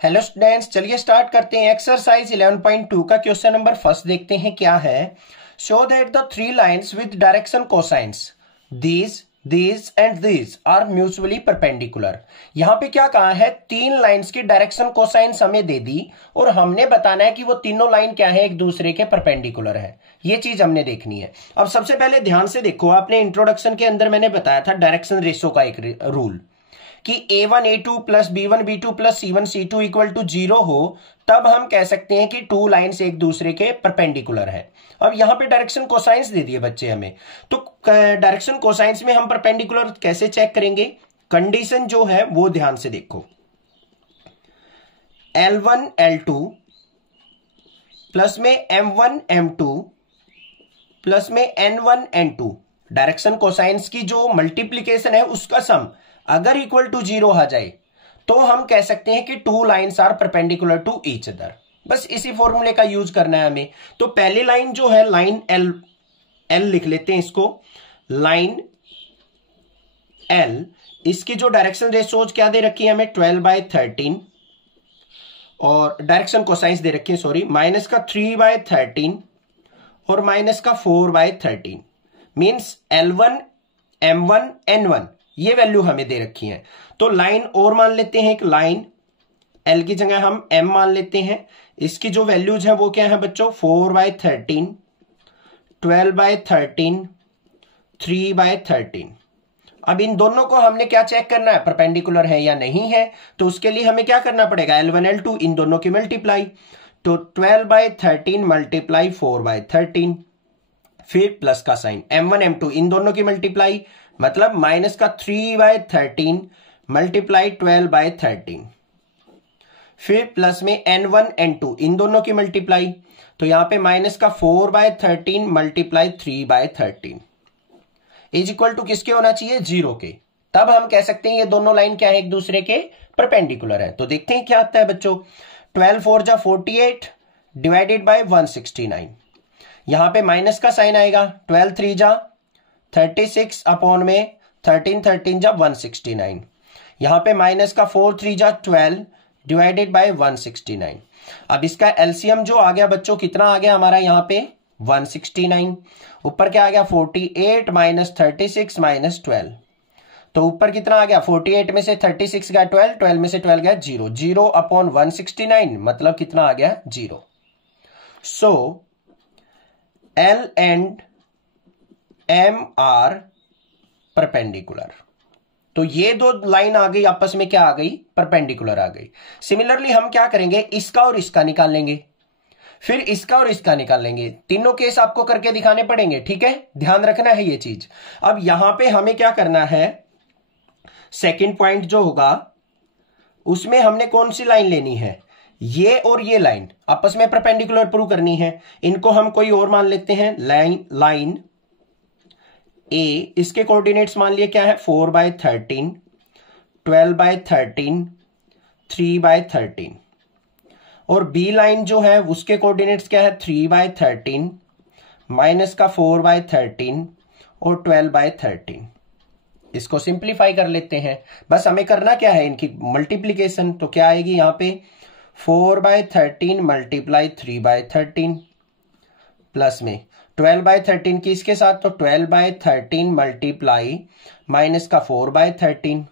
Hello students, चलिए start करते हैं। एक्सरसाइज 11.2 का क्वेश्चन नंबर फर्स्ट देखते हैं क्या है। Show that the three lines with direction cosines these and these are mutually perpendicular. यहां पे क्या कहा है, तीन लाइंस की डायरेक्शन कोसाइंस हमें दे दी और हमने बताना है कि वो तीनों लाइन क्या है, एक दूसरे के परपेंडिकुलर है। ये चीज हमने देखनी है। अब सबसे पहले ध्यान से देखो, आपने इंट्रोडक्शन के अंदर मैंने बताया था डायरेक्शन रेशो का एक रूल कि a1 a2 plus b1 b2 plus c1 c2 equal to 0 हो, तब हम कह सकते हैं कि टू लाइंस एक दूसरे के परपेंडिकुलर है। अब यहां पे डायरेक्शन कोसाइंस दे दिए बच्चे हमें, तो डायरेक्शन कोसाइंस में हम परपेंडिकुलर कैसे चेक करेंगे, कंडीशन जो है वो ध्यान से देखो। L1 L2 प्लस में M1 M2 प्लस में N1 N2, डायरेक्शन कोसाइंस की जो मल्टीप्लीकेशन है उसका सम अगर इक्वल टू 0 आ जाए तो हम कह सकते हैं कि two lines are perpendicular to each other. बस इसी फॉर्मूले का यूज करना है हमें। तो पहली लाइन जो है लाइन L लिख लेते हैं इसको, लाइन L, इसकी जो डायरेक्शन रेशोज क्या दे रखी है हमें 12/13 और डायरेक्शन कोसाइंस दे रखी है सॉरी माइनस का 3/13 और माइनस का 4/13 मींस L1 M1 N1 ये वैल्यू हमें दे रखी है। तो लाइन और मान लेते हैं, एक लाइन L की जगह हम M मान लेते हैं। इसकी जो वैल्यूज है वो क्या है बच्चों, 4/13 12/13 3/13। अब इन दोनों को हमने क्या चेक करना है, परपेंडिकुलर है या नहीं है। तो उसके लिए हमें क्या करना पड़ेगा, L1 L2 इन दोनों की मल्टीप्लाई। तो 12/13 मल्टीप्लाई 4/13, फिर प्लस का साइन, M1 M2 इन दोनों की मल्टीप्लाई, मतलब माइनस का 3/13 मल्टीप्लाई 12/13, फिर प्लस में N1 N2 इन दोनों की मल्टीप्लाई। तो यहां पे माइनस का 4/13 मल्टीप्लाई 3/13 इज इक्वल टू किसके होना चाहिए, 0 के। तब हम कह सकते हैं ये दोनों लाइन क्या है, एक दूसरे के परपेंडिकुलर है। तो देखते हैं क्या आता है बच्चों। 12 4 जा 48 डिवाइडेड बाय 169, यहां पे माइनस का साइन आएगा। 12 3 जा 36 अपॉन में 13 13 जा 169, यहां पे माइनस का 4 3 जा 12 डिवाइडेड बाय 169। अब इसका एलसीएम जो आ गया बच्चों, कितना आ गया हमारा यहाँ पे 169। ऊपर क्या आ गया 48 माइनस 36 माइनस 12। तो ऊपर कितना आ गया, 48 में से 36 गया 12, 12 में से 12 गया 0, 0 अपॉन 169 मतलब कितना आ गया 0। So L and M are perpendicular. तो ये दो लाइन आ गई आपस में, क्या आ गई, परपेंडिकुलर आ गई। सिमिलरली हम क्या करेंगे, इसका और इसका निकाल लेंगे, फिर इसका और इसका निकाल लेंगे। तीनों केस आपको करके दिखाने पड़ेंगे, ठीक है, ध्यान रखना है ये चीज। अब यहां पे हमें क्या करना है, सेकंड पॉइंट जो होगा उसमें हमने कौन सी लाइन लेनी है, ये और ये लाइन आपस में परपेंडिकुलर प्रूव करनी है। इनको हम कोई और मान लेते हैं, लाइन A, इसके कोऑर्डिनेट्स मान लिए क्या है 4/13 12/13 3/13, और B लाइन जो है उसके कोऑर्डिनेट्स क्या है 3/13 माइनस का 4/13 और 12/13। इसको सिंप्लीफाई कर लेते हैं। बस हमें करना क्या है, इनकी मल्टीप्लीकेशन। तो क्या आएगी यहाँ पे 4/13 मल्टीप्लाई 3/13 प्लस में 12/13 की इसके साथ, तो 12/13 मल्टीप्लाई माइनस का 4/13,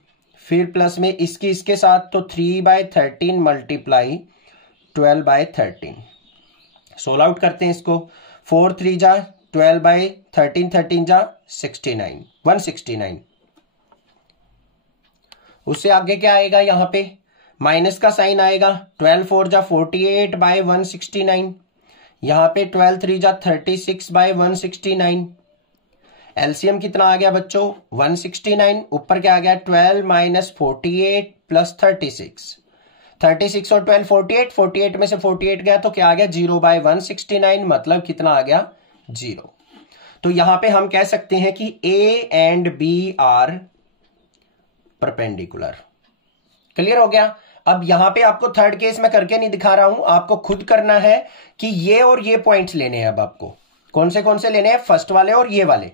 फिर प्लस में इसकी इसके साथ, तो 3/13 मल्टीप्लाई 12/13। सोल्व आउट करते हैं इसको। 4 3 जा 12/13 13 जा 69 169। उससे आगे क्या आएगा, यहां पे माइनस का साइन आएगा। 12 4 जा 48/169, यहां पे 12 3 जा 36/169। एलसीएम कितना आ गया बच्चों 169, ऊपर क्या आ गया 12 माइनस 48 प्लस 36, 36 और 12 48, 48 में से 48 गया तो क्या आ गया 0/169 मतलब कितना आ गया 0। तो यहां पे हम कह सकते हैं कि A and B are perpendicular. Clear हो गया। अब यहां पे आपको थर्ड केस में करके नहीं दिखा रहा हूं, आपको खुद करना है कि ये और ये पॉइंट्स लेने हैं। अब आपको कौन से लेने हैं, फर्स्ट वाले और ये वाले,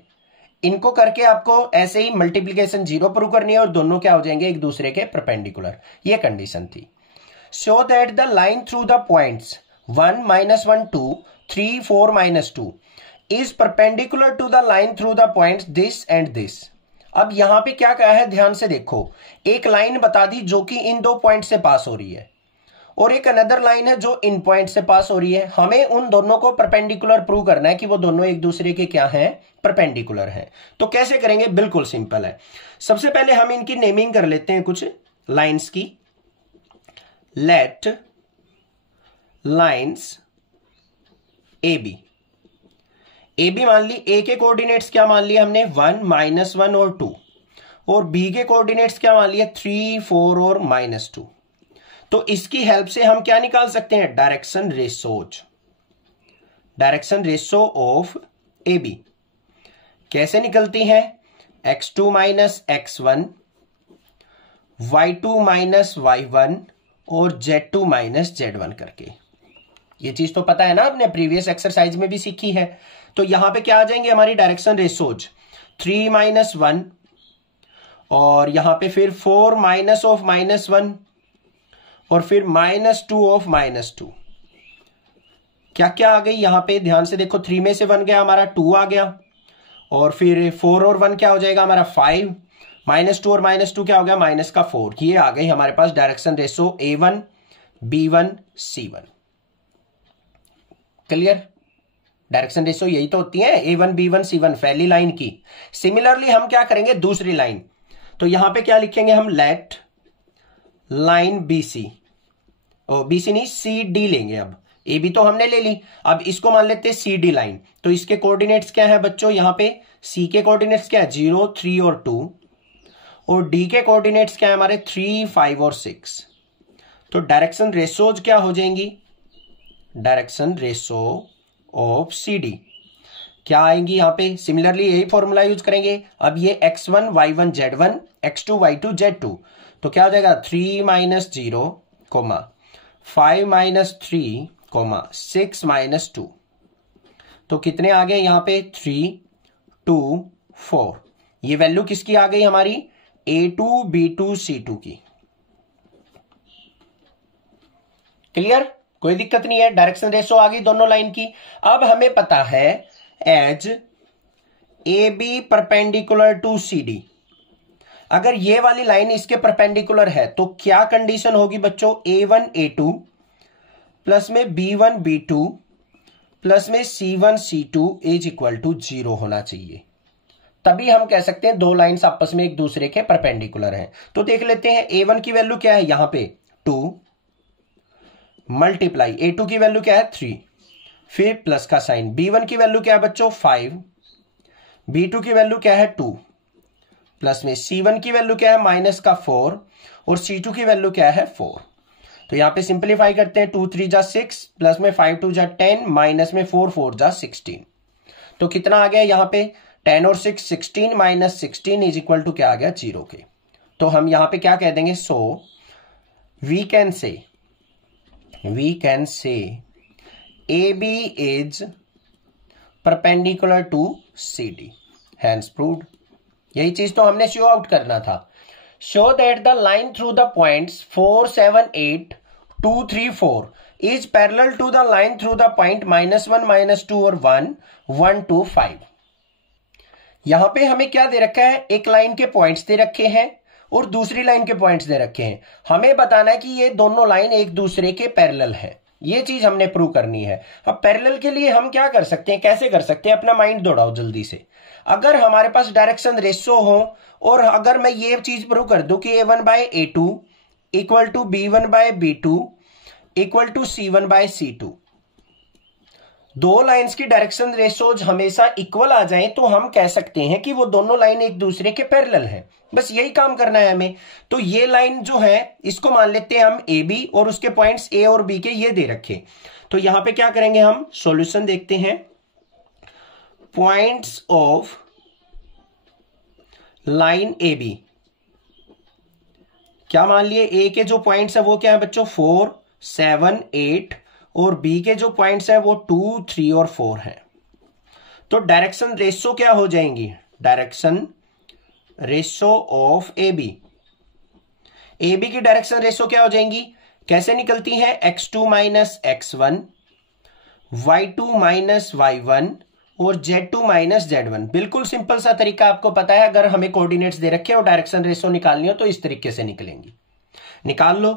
इनको करके आपको ऐसे ही मल्टीप्लीकेशन 0 प्रूव करनी है और दोनों क्या हो जाएंगे, एक दूसरे के परपेंडिकुलर। ये कंडीशन थी। Show that the line through the points 1 -1 2 3 4 -2 is perpendicular to the line through the points this and this. अब यहां पे क्या कहा है, ध्यान से देखो, एक लाइन बता दी जो कि इन दो पॉइंट से पास हो रही है, और एक अनदर लाइन है जो इन पॉइंट से पास हो रही है। हमें उन दोनों को परपेंडिकुलर प्रूव करना है कि वो दोनों एक दूसरे के क्या हैं, परपेंडिकुलर हैं। तो कैसे करेंगे, बिल्कुल सिंपल है। सबसे पहले हम इनकी नेमिंग कर लेते हैं कुछ लाइंस की। Let lines A B, A B मान ली, ए के कोऑर्डिनेट्स क्या मान लिया हमने, 1 -1 और 2, और बी के कोऑर्डिनेट्स क्या मान लिया, 3 4 और -2। तो इसकी हेल्प से हम क्या निकाल सकते हैं, direction ratios, direction ratio of A B. कैसे निकलती हैं, x2 - x1, y2 - y1 और z2 - z1 करके। ये चीज तो पता है ना, आपने प्रीवियस एक्सरसाइज में भी सीखी है। तो यहां पे क्या आ जाएंगे हमारी डायरेक्शन रेशोज, 3 - 1 और यहां पे फिर 4 - ऑफ -1 और फिर -2 ऑफ -2। क्या क्या आ गई यहां पे, ध्यान से देखो, 3 में से 1 गया हमारा, 2 आ गया, और फिर 4 और 1 क्या हो जाएगा हमारा, 5, -2 और -2 क्या हो गया, -4। ये आ गई हमारे पास direction ratio A1 B1 C1। Clear, direction ratio यही तो होती है, A1 B1 C1 पहली लाइन की। सिमिलरली हम क्या करेंगे, दूसरी लाइन, तो यहां पे क्या लिखेंगे हम, लेट लाइन BC, और BC नहीं CD लेंगे। अब AB तो हमने ले ली, अब इसको मान लेते हैं CD लाइन। तो इसके कोऑर्डिनेट्स क्या है बच्चों, यहां पे C के कोऑर्डिनेट्स क्या है, 0 3 और 2, और D के कोऑर्डिनेट्स क्या है हमारे, 3 5 और 6। तो डायरेक्शन रेशोज क्या हो जाएंगी, डायरेक्शन रेशो ऑफ CD क्या आएंगी यहां पे, सिमिलरली यही फॉर्मूला यूज करेंगे। अब ये x1 y1 z1, x2 y2 z2, तो क्या हो जाएगा, 3 - 0, 5 - 3, 6 - 2। तो कितने आ गए यहां पे, 3 2 4। ये वैल्यू किसकी आ गई हमारी, A2 B2 C2 की। क्लियर, कोई दिक्कत नहीं है, डायरेक्शन रेशो आ गई दोनों लाइन की। अब हमें पता है as AB perpendicular to CD, अगर ये वाली लाइन इसके परपेंडिकुलर है तो क्या कंडीशन होगी बच्चों, A1 A2 प्लस में B1 B2 प्लस में C1 C2 is equal to 0 होना चाहिए। तभी हम कह सकते हैं दो लाइंस आपस में एक दूसरे के परपेंडिकुलर हैं। तो देख लेते हैं, A1 की वैल्यू क्या है यहां पे, 2 मल्टीप्लाई A2 की वैल्यू क्या है, 3, फिर प्लस का साइन। B1 की वैल्यू क्या है बच्चों, 5, B2 की वैल्यू क्या है, 2, प्लस में C1 की वैल्यू क्या है, माइनस का 4, और C2 की वैल्यू क्या है, 4। तो यहां पे सिंप्लीफाई करते हैं, 2 3 जा 6, प्लस में 5 2 जा 10, माइनस में 4 4 जा 16। तो कितना आ गया यहां पे, 10 और 6 16, माइनस 16 इज इक्वल टू क्या आ गया, 0 के। तो हम यहां पे क्या कह देंगे, so we can say AB is perpendicular to CD, hence proved। यही चीज तो हमने शो आउट करना था। Show that the line through the points 4 7 8 2 3 4 is parallel to the line through the point -1 -2 और 1 1 2 5। यहां पे हमें क्या दे रखा है, एक लाइन के पॉइंट्स दे रखे हैं और दूसरी लाइन के पॉइंट्स दे रखे हैं। हमें बताना है कि ये दोनों लाइन एक दूसरे के पैरेलल है, ये चीज हमने प्रूव करनी है। अब पैरेलल के लिए हम क्या कर सकते हैं, कैसे कर सकते हैं, अपना माइंड दौड़ाओ जल्दी से। अगर हमारे पास डायरेक्शन रेशो हो और अगर मैं ये चीज प्रूव कर दूं कि A1/A2 equal to B1/B2 equal to C1/C2, दो लाइंस की डायरेक्शन रेशोज हमेशा इक्वल आ जाएं तो हम कह सकते हैं कि वो दोनों लाइन एक दूसरे के पैरेलल हैं। बस यही काम करना है हमें। तो ये लाइन जो है इसको मान लेते हैं हम AB और उसके पॉइंट्स A और B के ये दे रखे। तो यहां पे क्या करेंगे, हम सॉल्यूशन देखते हैं। पॉइंट्स ऑफ लाइन AB, क्या मान लिए, A के जो पॉइंट्स है वो क्या है बच्चों, 4 7 8 और B के जो पॉइंट्स है वो 2 3 और 4 है। तो डायरेक्शन रेशो क्या हो जाएंगी, direction ratio of AB, AB की डायरेक्शन रेशो क्या हो जाएंगी, कैसे निकलती है? x2 minus x1, y2 minus y1 और z2 माइनस z1। बिल्कुल सिंपल सा तरीका आपको पता है, अगर हमें कोऑर्डिनेट्स दे रखे और डायरेक्शन रेशो निकालनी हो तो इस तरीके से निकलेंगी। निकाल लो।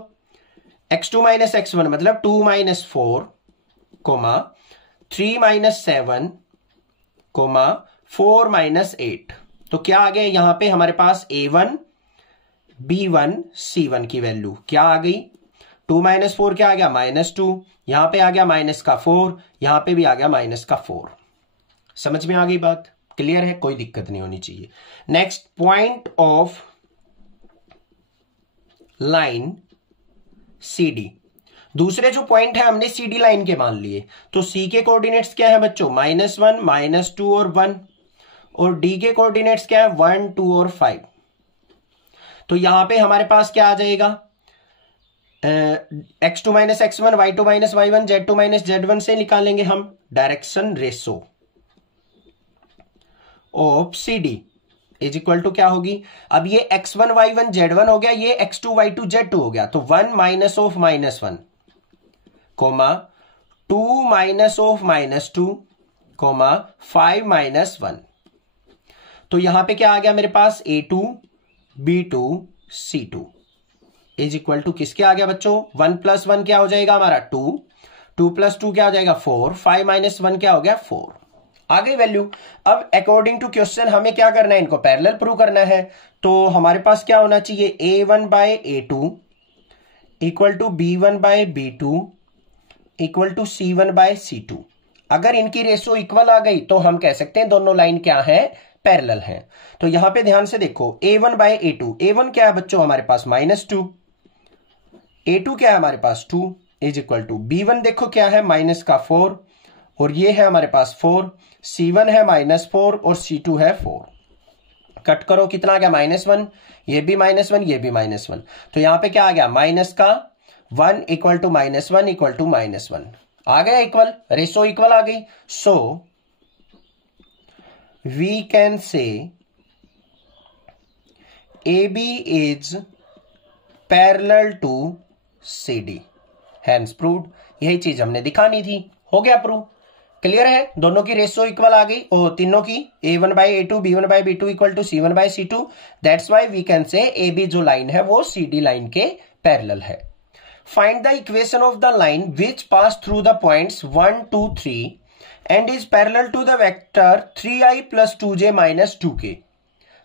x2 माइनस x1 मतलब 2 माइनस 4, 3 माइनस 7, 4 माइनस 8। तो क्या आ गया यहां पे हमारे पास a1, b1, c1 की वैल्यू क्या आ गई? 2 माइनस 4 क्या आ गया? -2। यहां पे आ गया माइनस का 4, यहां पे भी आ गया माइनस का 4। समझ में आ गई बात? क्लियर है? कोई दिक्कत नहीं होनी चाहिए। Next, point of line CD। दूसरे जो पॉइंट है हमने CD लाइन के मान लिए। तो C के कोऑर्डिनेट्स क्या है बच्चों? -1, -2 और 1। और D के कोऑर्डिनेट्स क्या है? 1, 2 और 5। तो यहां पे हमारे पास क्या आ जाएगा? x2 minus x1, y2 minus y1, z2 minus z1 से निकालेंगे हम direction ratio of CD is equal to क्या होगी? अब ये x1 y1 z1 हो गया, ये x2 y2 z2 हो गया। तो 1 minus of -1, 2 minus of -2, 5 minus 1। तो यहां पे क्या आ गया मेरे पास? a2, b2, c2 is equal to किसके आ गया बच्चों? 1 प्लस 1 क्या हो जाएगा हमारा? 2, 2 प्लस 2 क्या हो जाएगा? 4, 5 माइनस 1 क्या हो गया? 4। आ गई वैल्यू। अब अकॉर्डिंग टू क्वेश्चन हमें क्या करना है? इनको पैरेलल प्रूव करना है। तो हमारे पास क्या होना चाहिए? a1 by a2 equal to b1 by b2 equal to c1 by c2। अगर इनकी रेशो इक्वल आ गई तो हम कह सकते हैं दोनों लाइन क्या है? पैरेलल है। तो यहां पे ध्यान से देखो, a1 बाय a2, a1 क्या है बच्चों हमारे पास? -2, a2 क्या है हमारे पास? 2 इज इक्वल टू b1 देखो क्या है? माइनस का 4 और ये है हमारे पास 4, c1 है -4 और c2 है 4। कट करो, कितना आ गया? -1, ये भी -1, ये भी -1। तो यहां पे क्या आ गया? माइनस का 1 इक्वल टू -1 इक्वल टू -1 आ गया इक्वल, रेशो इक्वल आ गई। So we can say AB is parallel to CD, hence proved. यही चीज हमने दिखानी थी, हो गया प्रूव। क्लियर है? दोनों की रेशो इक्वल आ गई और तीनों की a1 by a2, b1 by b2 equal to c1 by c2। That's why we can say AB जो लाइन है वो CD लाइन के पैरेलल है। Find the equation of the line which pass through the points 1, 2, 3 and is parallel to the vector 3i plus 2j minus 2k।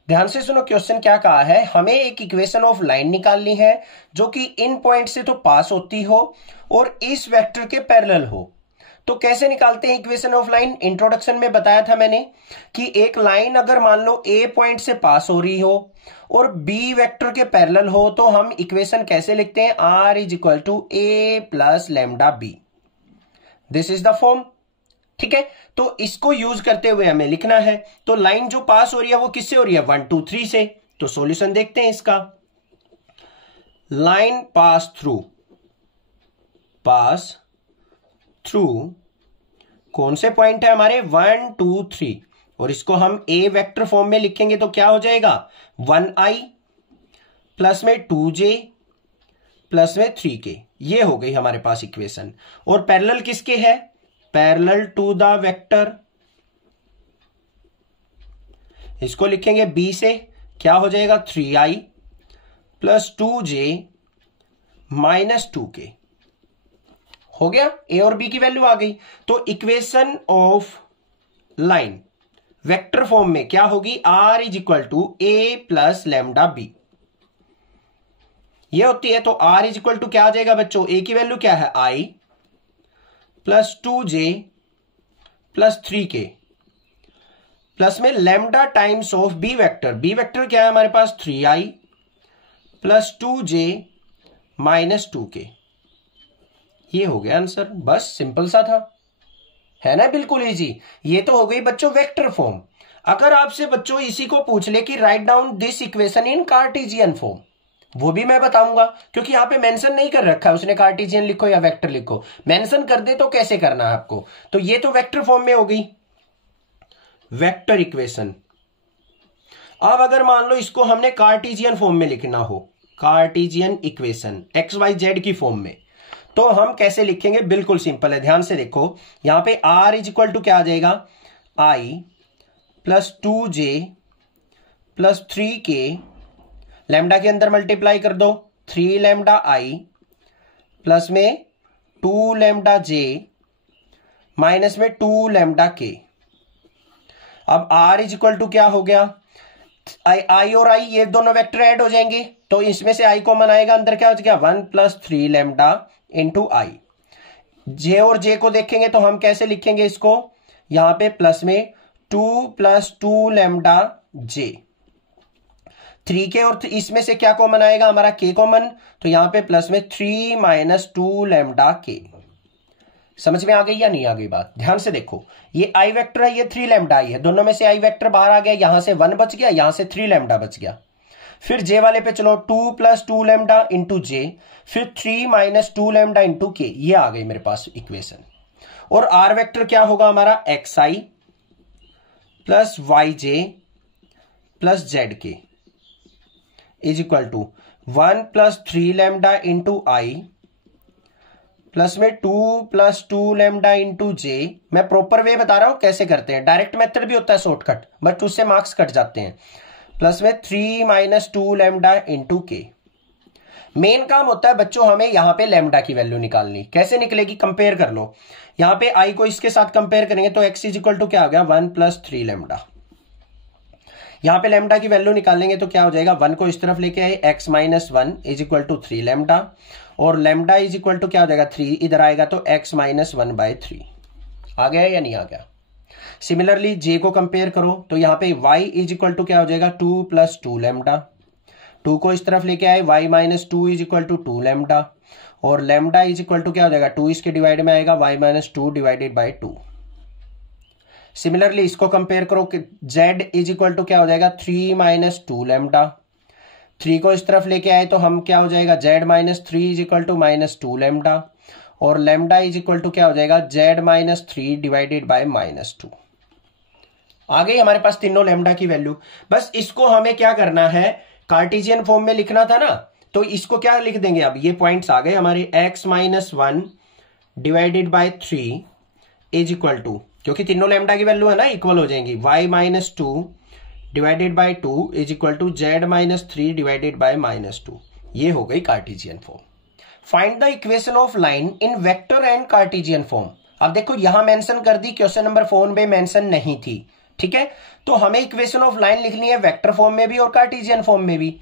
ध्यान से सुनो, question क्या कहा है? हमें एक इक्वेशन ऑफ लाइन निकालनी है जो कि इन पॉइंट से तो पास होती हो और इस वेक्टर के पैरेलल हो। तो कैसे निकालते हैं इक्वेशन ऑफ लाइन? इंट्रोडक्शन में बताया था मैंने कि एक लाइन अगर मान लो A पॉइंट से पास हो रही हो और B वेक्टर के पैरेलल हो तो हम इक्वेशन कैसे लिखते हैं? R is equal to A plus lambda B। This is the form. ठीक है, तो इसको यूज करते हुए हमें लिखना है। तो लाइन जो पास हो रही है वो किससे हो रही है? 1, 2, 3 से। तो सॉल्यूशन देखते हैं इसका। लाइन पास थ्रू कौन से पॉइंट है हमारे? 1, 2, 3। और इसको हम A वेक्टर फॉर्म में लिखेंगे तो क्या हो जाएगा? 1i प्लस में 2j प्लस में 3k। ये हो गई हमारे पास इक्वेशन। और पैरेलल किसके है? Parallel to the vector. इसको लिखेंगे B से, क्या हो जाएगा? 3i plus 2j minus 2k। हो गया, A और B की वैल्यू आ गई। तो equation of line vector form में क्या होगी? R is equal to A plus lambda B ये होती है। तो R इज इक्वल टू क्या आ जाएगा बच्चों? A की वैल्यू क्या है? I plus 2j plus 3k plus में lambda times of B vector. B vector क्या है हमारे पास? 3i plus 2j minus 2k। ये हो गया आंसर। बस सिंपल सा था, है ना? बिल्कुल इजी। ये तो हो गई बच्चों वेक्टर फॉर्म। अगर आपसे बच्चों इसी को पूछ ले कि write down this equation in Cartesian form, वो भी मैं बताऊंगा, क्योंकि यहां पे मेंशन नहीं कर रखा है उसने कार्टेशियन लिखो या वेक्टर लिखो। मेंशन कर दे तो कैसे करना है आपको। तो ये तो वेक्टर फॉर्म में हो गई वेक्टर इक्वेशन। अब अगर मान लो इसको हमने कार्टेशियन फॉर्म में लिखना हो Cartesian equation X Y Z की फॉर्म में, तो हम कैसे लिखेंगे? बिल्कुल सिंपल है, ध्यान से देखो। यहां पे r इज इक्वल टू क्या आ जाएगा? i plus 2j plus 3k, lambda के अंदर मल्टीप्लाई कर दो, 3 लैम्डा i प्लस में 2 लैम्डा j माइनस में 2 लैम्डा k। अब r इज इक्वल टू क्या हो गया? i और i ये दोनों वेक्टर ऐड हो जाएंगे, तो इसमें से i कॉमन आएगा, अंदर क्या हो गया? 1 plus 3 lambda into i। j और j को देखेंगे तो हम कैसे लिखेंगे इसको? यहां पे प्लस में 2 प्लस 2 लैम्डा j, 3k और इसमें से क्या कॉमन आएगा? हमारा k कॉमन, तो यहां पे प्लस में 3 माइनस 2 लैम्डा k। समझ में आ गई या नहीं आ गई बात? ध्यान से देखो, ये i वेक्टर है, ये 3 लैम्डा i है, दोनों में से i वेक्टर बाहर आ गया, यहां से 1 बच गया, यहां से 3 लैम्डा बच गया। फिर j वाले पे चलो, 2 प्लस 2 लैम्डा इंटू j, फिर 3 माइनस 2 लैम्डा इंटू k, ये आ गई मेरे पास इक्वेशन। और r वेक्टर क्या होगा हमारा? xi plus yj plus zk is equal to 1 plus 3 lambda into i plus में 2 प्लस 2 लैम्डा इंटू j। मैं प्रॉपर वे बता रहा हूं कैसे करते हैं, डायरेक्ट मेथड भी होता है शॉर्टकट, बट उससे मार्क्स कट जाते हैं। प्लस में 3 माइनस 2 लैम्डा इंटू के। मेन काम होता है बच्चों हमें यहां पे लैम्डा की वैल्यू निकालनी। कैसे निकलेगी? कंपेयर कर लो, यहां पे i को इसके साथ कंपेयर करेंगे तो x इज इक्वल टू क्या हो गया? 1 प्लस 3 लैम्डा। यहां पे लैम्डा की वैल्यू निकालेंगे तो क्या हो जाएगा? 1 को इस तरफ लेके आए, x minus 1 is equal to 3 lambda, और लैम्डा इज इक्वल टू क्या हो जाएगा? 3 इधर आएगा तो x माइनस 1 बाय 3। आ गया या नहीं आ गया? सिमिलरली j को कंपेयर करो तो यहां पे y इज इक्वल टू क्या हो जाएगा? 2 प्लस 2 लैम्डा, 2 को इस तरफ लेके आए, y minus 2 is equal to 2 lambda, और लैम्डा इज इक्वल टू क्या हो जाएगा? 2 इसके डिवाइड में आएगा, y minus 2 divided by 2। Similarly इसको कंपेयर करो कि z इज इक्वल टू क्या हो जाएगा? 3 माइनस 2 लैम्डा, 3 को इस तरफ लेके आए तो हम क्या हो जाएगा? z minus 3 is equal to minus 2 lambda, और लैम्डा इज इक्वल टू क्या हो जाएगा? z minus 3 divided by minus 2। आ गई हमारे पास तीनों लैम्डा की वैल्यू। बस इसको हमें क्या करना है? कार्टेशियन फॉर्म में लिखना था ना, तो इसको क्या लिख देंगे? अब ये पॉइंट्स आ गए हमारे, x minus 1 divided by 3 is equal to, क्योंकि तीनों लैम्डा की वैल्यू है ना इक्वल हो जाएंगी, y minus 2 divided by 2 is equal to z minus 3 divided by minus 2। ये हो गई Cartesian form. Find the equation of line in vector and Cartesian form. अब देखो यहां मेंशन कर दी, क्वेश्चन नंबर 4 में मेंशन नहीं थी, ठीक है? तो हमें इक्वेशन ऑफ लाइन लिखनी है वेक्टर फॉर्म में भी और कार्टेशियन फॉर्म में भी।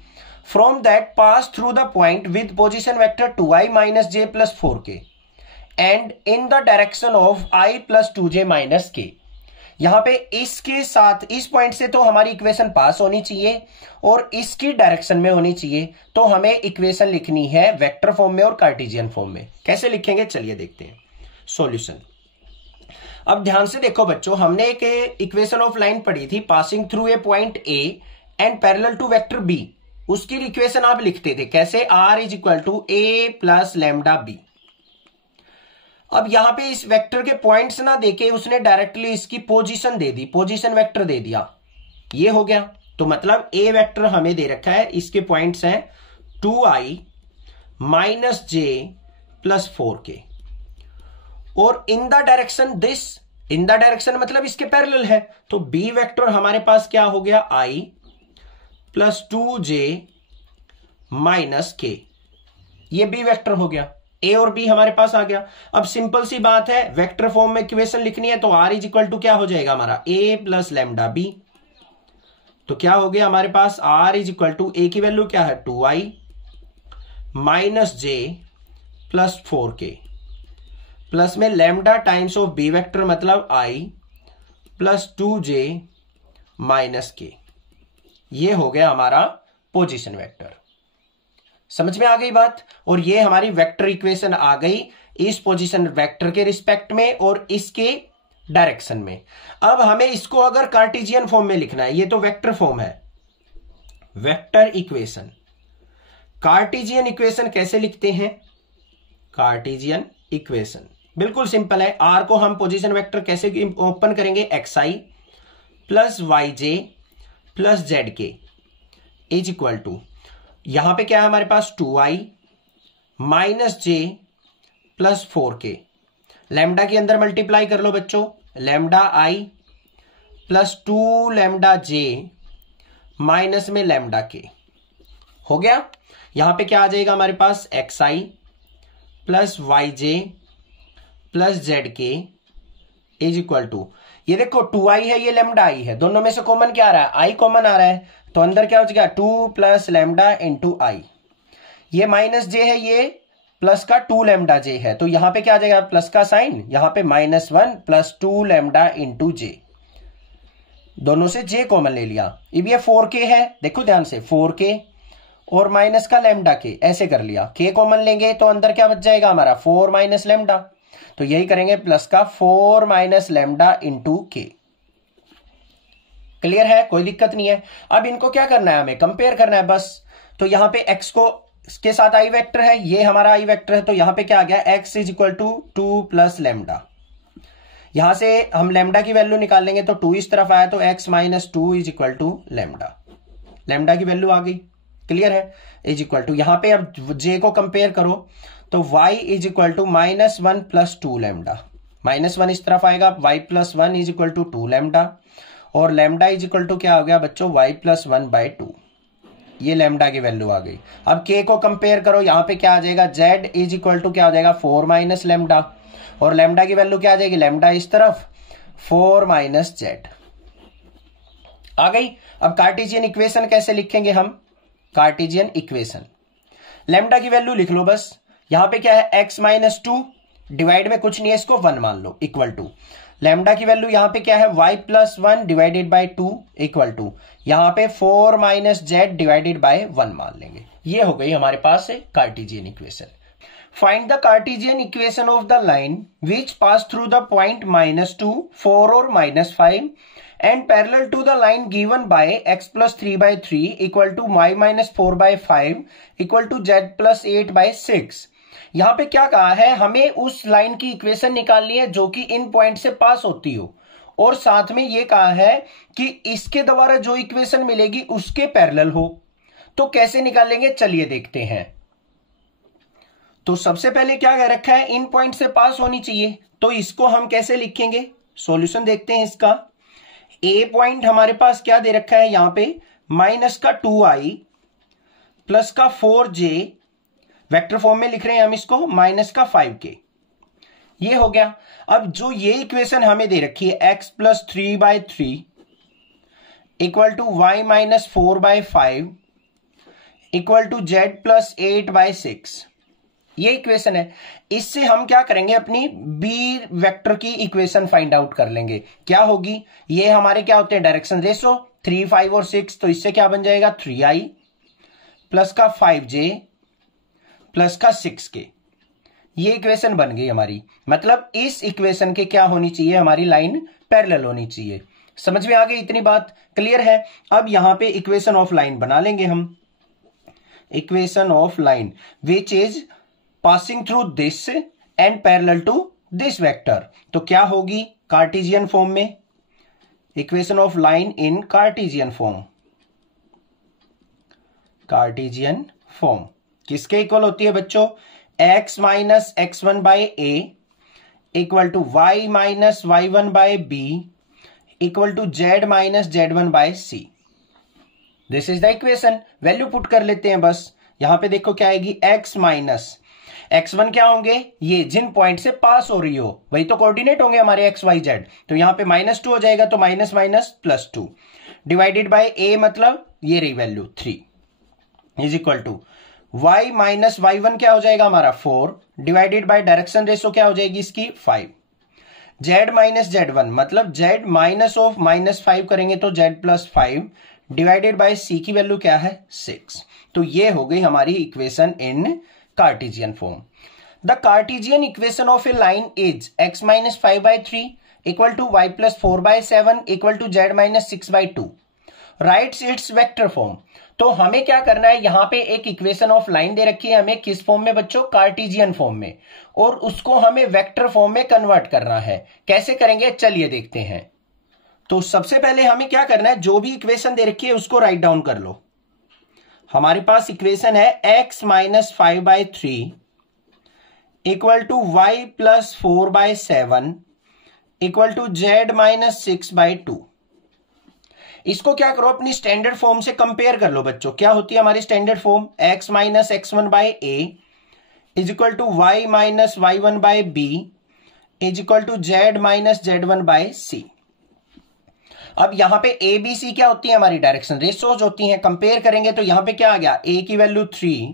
From that pass through the point with position vector 2i minus j plus 4k and in the direction of i plus 2j minus k। यहां पे इसके साथ इस पॉइंट से तो हमारी इक्वेशन पास होनी चाहिए और इसकी डायरेक्शन में होनी चाहिए, तो हमें इक्वेशन लिखनी है वेक्टर फॉर्म में और कार्टेशियन फॉर्म में। कैसे लिखेंगे चलिए देखते हैं सॉल्यूशन। अब ध्यान से देखो बच्चों, हमने एक इक्वेशन ऑफ लाइन पढ़ी थी, passing through a point A and parallel to vector B. उसकी इक्वेशन आप लिखते थे कैसे? r is equal to A plus lambda B. अब यहां पे इस वेक्टर के पॉइंट्स ना देके उसने डायरेक्टली इसकी पोजीशन दे दी, पोजीशन वेक्टर दे दिया, ये हो गया। तो मतलब ए वेक्टर हमें दे रखा है, इसके पॉइंट्स हैं 2i minus j plus 4k, और in the direction this, in the direction मतलब इसके पैरेलल है, तो बी वेक्टर हमारे पास क्या हो गया? i plus 2j minus k, ये बी वेक्टर हो गया। ए और बी हमारे पास आ गया। अब सिंपल सी बात है, वेक्टर फॉर्म में इक्वेशन लिखनी है तो r इज इक्वल टू क्या हो जाएगा हमारा? a plus lambda B. तो क्या हो गया हमारे पास? r is equal to A की वैल्यू क्या है? 2i minus j plus 4k plus में lambda times of B vector मतलब i plus 2j minus k। ये हो गया हमारा पोजीशन वेक्टर। समझ में आ गई बात? और ये हमारी वेक्टर इक्वेशन आ गई इस पोजीशन वेक्टर के रिस्पेक्ट में और इसके डायरेक्शन में। अब हमें इसको अगर कार्टेशियन फॉर्म में लिखना है, ये तो वेक्टर फॉर्म है, वेक्टर इक्वेशन। कार्टेशियन इक्वेशन कैसे लिखते हैं? कार्टेशियन इक्वेशन बिल्कुल सिंपल है। r को हम पोजीशन वेक्टर कैसे ओपन करेंगे? xi plus yj plus zk is equal to यहां पे क्या है हमारे पास 2i minus J plus 4k। Lambda के अंदर मल्टीप्लाई कर लो बच्चों, lambda I plus 2 lambda J minus में लैम्डा के। हो गया। यहां पे क्या आ जाएगा हमारे पास xi प्लस वाई जे प्लस जेड के इज इक्वल टू, ये देखो 2i है, ये लैम्डा आई है, दोनों में से कॉमन क्या आ रहा है, आई कॉमन आ रहा है, तो अंदर क्या हो जाएगा 2 प्लस लैम्डा इंटू आई। ये माइनस जे है, ये प्लस का 2 लैम्डा जे है, तो यहां पे क्या आ जाएगा प्लस का साइन, यहां पे -1 प्लस 2 लैम्डा इंटू जे, दोनों से जे कॉमन ले लिया। अब ये 4k है, देखो ध्यान से 4k और माइनस का लैम्डा के, ऐसे कर लिया, k कॉमन लेंगे तो अंदर क्या बच जाएगा हमारा 4 माइनस लैम्डा, तो यही करेंगे प्लस का 4 माइनस लैम्डा इंटू के। क्लियर है, कोई दिक्कत नहीं है। अब इनको क्या करना है, हमें कंपेयर करना है बस। तो यहां पे x को इसके साथ आई वेक्टर है, ये हमारा आई वेक्टर है, तो यहां पे क्या आ गया x is equal to 2 plus lambda. यहां से हम लैम्डा की वैल्यू निकाल लेंगे, तो 2 इस तरफ आया तो x minus 2 is equal to lambda, lambda की वैल्यू आ गई। क्लियर है, इज इक्वल टू, यहां पे अब j को कंपेयर करो तो y is equal to -1 plus 2 lambda, -1 इस तरफ आएगा, y plus 1 is equal to 2 lambda, और लैम्डा इज इक्वल टू क्या हो गया बच्चों y प्लस 1/2, ये लैम्डा की वैल्यू आ गई। अब k को कंपेयर करो, यहां पे क्या आ जाएगा z इज इक्वल टू क्या हो जाएगा 4 माइनस लैम्डा, और लैम्डा की वैल्यू क्या आ जाएगी, लैम्डा इस तरफ 4 माइनस जेड आ गई। अब कार्टेशियन इक्वेशन कैसे लिखेंगे हम, कार्टेशियन इक्वेशन, लैम्डा की वैल्यू लिख लो बस, यहां पे क्या है x माइनस 2, डिवाइड में कुछ नहीं है, इसको 1 मान लो, इक्वल टू लैम्डा की वैल्यू यहां पे क्या है y plus 1 divided by 2 equal to यहां पे 4 माइनस जेड डिवाइडेड बाय 1 मान लेंगे। ये हो गई हमारे पास Cartesian equation. Find the Cartesian equation of the line which pass through the point -2, 4 और -5 and parallel to the line given by x plus 3/3 equal to y minus 4/5 equal to z plus 8/6। यहां पे क्या कहा है, हमें उस line की equation निकालनी है जो कि इन पॉइंट से पास होती हो, और साथ में ये कहा है कि इसके द्वारा जो इक्वेशन मिलेगी उसके पैरेलल हो। तो कैसे निकालेंगे, चलिए देखते हैं। तो सबसे पहले क्या कह रखा है, इन पॉइंट से पास होनी चाहिए, तो इसको हम कैसे लिखेंगे, सॉल्यूशन देखते हैं इसका। ए पॉइंट हमारे पास क्या दे रखा है, यहां पे माइनस का 2i प्लस का 4j, वेक्टर फॉर्म में लिख रहे हैं हम इसको, माइनस का 5k, ये हो गया। अब जो ये इक्वेशन हमें दे रखी है x plus 3/3 equal to y minus 4/5 equal to z plus 8/6, ये इक्वेशन है। इससे हम क्या करेंगे, अपनी बी वेक्टर की इक्वेशन फाइंड आउट कर लेंगे। क्या होगी, ये हमारे क्या होते हैं डायरेक्शन रेशो 3, 5 और 6, तो इससे क्या बन जाएगा 3i प्लस का 5j प्लस का 6k, ये इक्वेशन बन गई हमारी। मतलब इस इक्वेशन के क्या होनी चाहिए, हमारी लाइन पैरेलल होनी चाहिए। समझ में आ गई इतनी बात, क्लियर है। अब यहां पे इक्वेशन ऑफ लाइन बना लेंगे हम, equation of line which is passing through this and parallel to this vector. तो क्या होगी कार्टेशियन फॉर्म में, equation of line in Cartesian form, Cartesian form किसके इक्वल होती है बच्चों, x minus x1/a equal to y minus y1/b equal to z minus z1/c। This is the equation. Value put कर लेते हैं बस, यहां पे देखो क्या आएगी, x माइनस x1 क्या होंगे, ये जिन पॉइंट से पास हो रही हो वही तो कोऑर्डिनेट होंगे हमारे x y z, तो यहां पे -2 हो जाएगा, तो minus minus +2 divided by a, मतलब ये रही वैल्यू 3 is equal to y minus y1 क्या हो जाएगा हमारा 4 डिवाइडेड बाय डायरेक्शन रेशो क्या हो जाएगी इसकी 5, z माइनस z1 मतलब z माइनस ऑफ -5 करेंगे तो z plus 5 divided by c की वैल्यू क्या है 6। तो ये हो गई हमारी equation in Cartesian form. The Cartesian equation of a line is x minus 5/3 equal to y plus 4/7 equal to z minus 6/2 writes its vector form. तो हमें क्या करना है, यहां पे एक इक्वेशन ऑफ लाइन दे रखी है हमें, किस फॉर्म में बच्चों, कार्टेशियन फॉर्म में, और उसको हमें वेक्टर फॉर्म में कन्वर्ट करना है। कैसे करेंगे, चलिए देखते हैं। तो सबसे पहले हमें क्या करना है, जो भी इक्वेशन दे रखी है उसको राइट डाउन कर लो। हमारे पास इक्वेशन है x minus 5/3 equal to y plus 4/7 equal to z minus 6/2। इसको क्या करो, अपनी स्टैंडर्ड फॉर्म से कंपेयर कर लो बच्चों। क्या होती है हमारी standard form? x minus x1/a is equal to y minus y1/b is equal to z minus z1/c। अब यहां पे a b c क्या होती है? हमारी डायरेक्शन रेशोज होती हैं। कंपेयर करेंगे तो यहां पे क्या आ गया? a की value 3,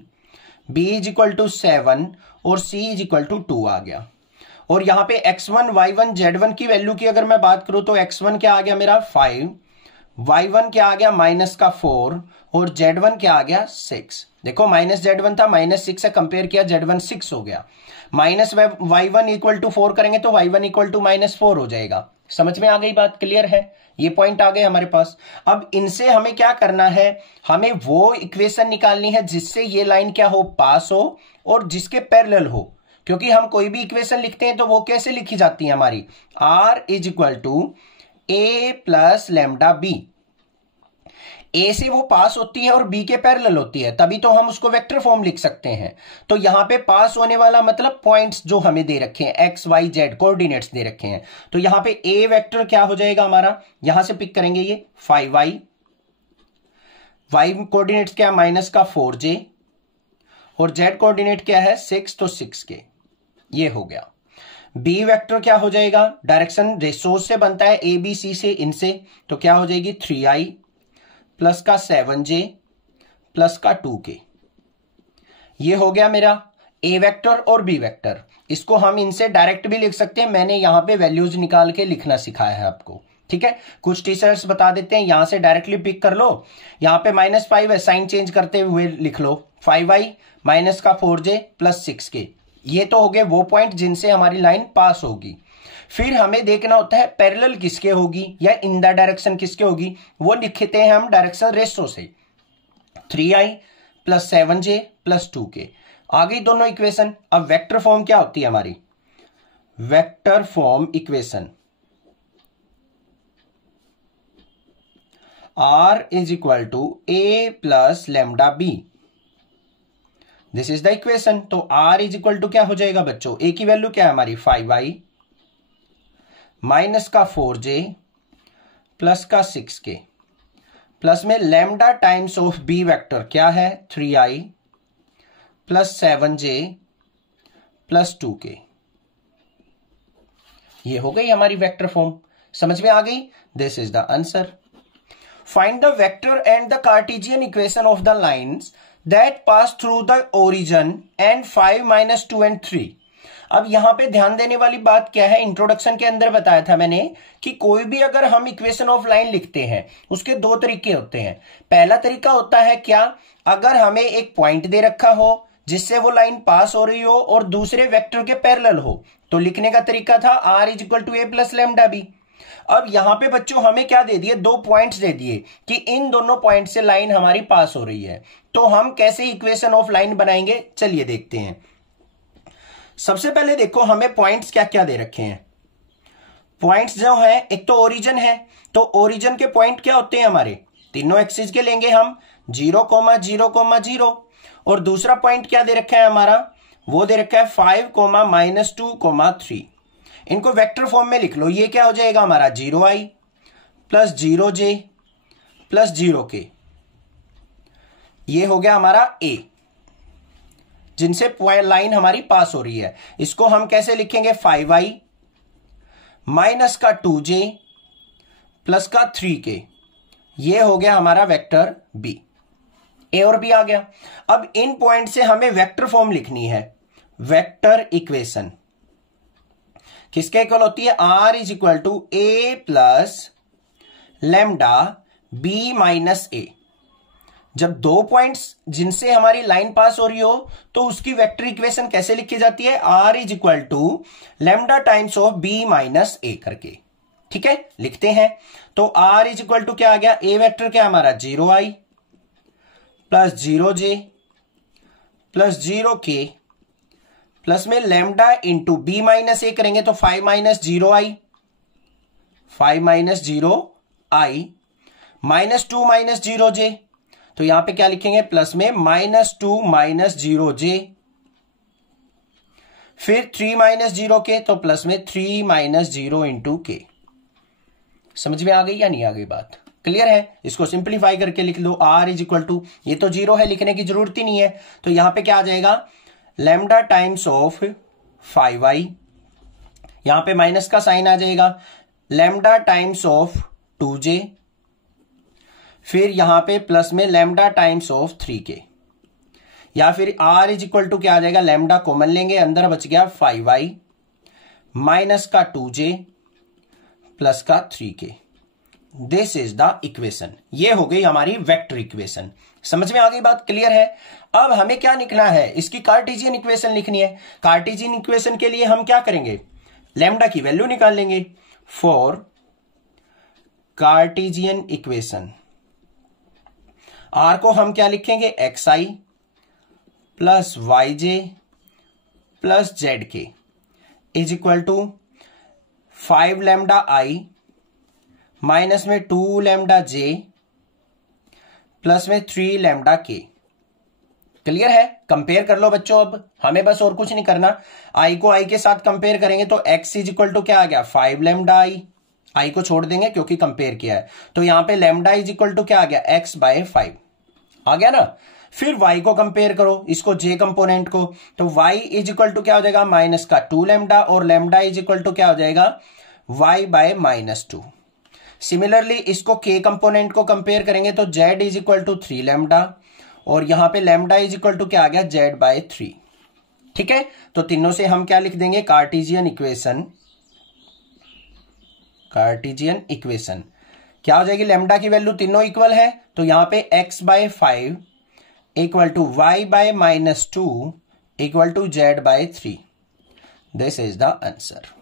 b is equal to 7 और c इज इक्वल टू 2 आ गया। और यहां पे x1 y1 z1 की वैल्यू की अगर मैं बात करूं तो x1 क्या आ गया मेरा 5, y1 क्या आ गया माइनस का 4 और z1 क्या आ गया 6। देखो माइनस z1 था, माइनस 6 से कंपेयर किया, z1 6 हो गया। माइनस y1 इक्वल टू 4 करेंगे तो y1 इक्वल टू -4 हो जाएगा। समझ में आ गई बात? क्लियर है? ये पॉइंट आ गए हमारे पास। अब इनसे हमें क्या करना है? हमें वो इक्वेशन निकालनी है जिससे ये लाइन क्या हो? पास हो और जिसके पैरेलल हो। क्योंकि हम कोई भी इक्वेशन लिखते हैं तो वो कैसे लिखी जाती है हमारी? r is equal to a plus lambda B. A से वो पास होती है और बी के पैरेलल होती है, तभी तो हम उसको वेक्टर फॉर्म लिख सकते हैं। तो यहां पे पास होने वाला मतलब पॉइंट्स जो हमें दे रखे हैं, एक्स वाई जेड कोऑर्डिनेट्स दे रखे हैं। तो यहां पे ए वेक्टर क्या हो जाएगा हमारा? यहां से पिक करेंगे ये 5y, वाई कोऑर्डिनेट्स क्या है? माइनस का 4j और जेड कोऑर्डिनेट क्या है? 6, तो 6k। ये हो गया। बी वेक्टर क्या हो जाएगा? डायरेक्शन रेशोज से बनता है ए बी सी से, इनसे, तो क्या हो जाएगी 3i प्लस का 7j प्लस का 2k। ये हो गया मेरा ए वेक्टर और बी वेक्टर। इसको हम इनसे डायरेक्ट भी लिख सकते हैं, मैंने यहां पे वैल्यूज निकाल के लिखना सिखाया है आपको। ठीक है, कुछ टीचर्स बता देते हैं यहां से डायरेक्टली पिक कर लो। यहां पे -5 है, साइन चेंज करते हुए लिख लो 5i माइनस का 4j प्लस 6k। ये तो हो गए वो पॉइंट जिनसे हमारी लाइन पास होगी। फिर हमें देखना होता है पैरेलल किसके होगी या इन द डायरेक्शन किसके होगी। वो लिखते हैं हम डायरेक्शन रेशो से, 3i plus 7j plus 2k। आ गई दोनों इक्वेशन। अब वेक्टर फॉर्म क्या होती है हमारी? Vector form equation r is equal to a plus lambda b। This is the equation. तो r इज इक्वल टू क्या हो जाएगा बच्चों? a की वैल्यू क्या है हमारी? 5i माइनस का 4j प्लस का 6k प्लस में lambda times of B vector क्या है? 3i plus 7j plus 2k। ये हो गई हमारी वेक्टर फॉर्म। समझ में आ गई? This is the answer. Find the vector and the Cartesian equation of the lines that pass through the origin and 5, -2 and 3। अब यहां पे ध्यान देने वाली बात क्या है? इंट्रोडक्शन के अंदर बताया था मैंने कि कोई भी अगर हम इक्वेशन ऑफ लाइन लिखते हैं उसके दो तरीके होते हैं। पहला तरीका होता है क्या? अगर हमें एक पॉइंट दे रखा हो जिससे वो लाइन पास हो रही हो और दूसरे वेक्टर के पैरेलल हो, तो लिखने का तरीका था r is equal to a plus lambda B. अब यहां पे बच्चों हमें क्या दे दिए? दो पॉइंट्स दे दिए कि इन दोनों पॉइंट से लाइन हमारी पास हो रही है। तो हम कैसे इक्वेशन ऑफ लाइन बनाएंगे? चलिए देखते हैं। सबसे पहले देखो हमें पॉइंट्स क्या क्या दे रखे हैं। पॉइंट्स जो है, एक तो ओरिजिन है, तो ओरिजिन के पॉइंट क्या होते हैं हमारे? तीनों एक्सिस के लेंगे हम, 0, 0, 0। और दूसरा पॉइंट क्या दे रखा है हमारा? वो दे रखा है 5, -2, 3। इनको वेक्टर फॉर्म में लिख लो। ये क्या हो जाएगा हमारा? 0i plus 0j plus 0k। ये हो गया हमारा a, जिनसे लाइन हमारी पास हो रही है। इसको हम कैसे लिखेंगे? 5i माइनस का 2j प्लस का 3k। ये हो गया हमारा वेक्टर b। a और b आ गया। अब इन पॉइंट से हमें वेक्टर फॉर्म लिखनी है। वेक्टर इक्वेशन किसके इक्वल होती है? r is equal to a plus lambda b minus a। जब दो पॉइंट्स जिनसे हमारी लाइन पास हो रही हो तो उसकी वेक्टर इक्वेशन कैसे लिखी जाती है? r is equal to lambda times of b minus a करके। ठीक है, लिखते हैं। तो r इज इक्वल टू क्या आ गया? a वेक्टर क्या हमारा? 0i plus 0j plus 0k plus में lambda into b minus a करेंगे तो 5 minus 0i, 5 minus 0i minus 2 minus 0j। तो यहां पे क्या लिखेंगे, प्लस में -2 - 0j, फिर 3 - 0k, तो प्लस में 3 - 0 × k। समझ में आ गई या नहीं आ गई बात? क्लियर है? इसको सिंप्लीफाई करके लिख लो, r = ये तो 0 है, लिखने की जरूरत ही नहीं है, तो यहां पे क्या आ जाएगा, लैम्डा टाइम्स ऑफ 5i, यहां पे माइनस का साइन आ जाएगा, लैम्डा टाइम्स ऑफ 2j, फिर यहां पे प्लस में लैम्डा टाइम्स ऑफ 3k, या फिर r = क्या आ जाएगा, लैम्डा कॉमन लेंगे, अंदर बच गया 5i माइनस का 2j प्लस का 3k। This is the equation. ये हो गई हमारी वेक्टर इक्वेशन। समझ में आ गई बात? क्लियर है? अब हमें क्या लिखना है, इसकी कार्टेशियन इक्वेशन लिखनी है। कार्टेशियन इक्वेशन के लिए हम क्या करेंगे, लैम्डा की वैल्यू निकाल लेंगे। फॉर कार्टेशियन इक्वेशन r को हम क्या लिखेंगे, xi plus yj plus zk is equal to 5 lambda i minus में 2 लैम्डा j प्लस में 3 लैम्डा k। क्लियर है? कंपेयर कर लो बच्चों, अब हमें बस और कुछ नहीं करना, i को i के साथ कंपेयर करेंगे तो x = क्या आ गया, 5 लैम्डा i को छोड़ देंगे क्योंकि कंपेयर किया है, तो यहां पे लैम्डा = क्या आ गया, x/5 आ गया ना। फिर y को कंपेयर करो, इसको j कंपोनेंट को, तो y = क्या हो जाएगा, माइनस का 2 लैम्डा, और लैम्डा = क्या हो जाएगा, y/-2। सिमिलरली इसको k कंपोनेंट को कंपेयर करेंगे तो z = 3 लैम्डा, और यहां पे लैम्डा = क्या आ गया, z/3। ठीक है, तो तीनों से हम क्या लिख देंगे, कार्टेशियन इक्वेशन क्या हो जाएगी, लैम्डा की वैल्यू तीनों इक्वल है, तो यहां पे x/5 = y/-2 = z/3। This is the answer.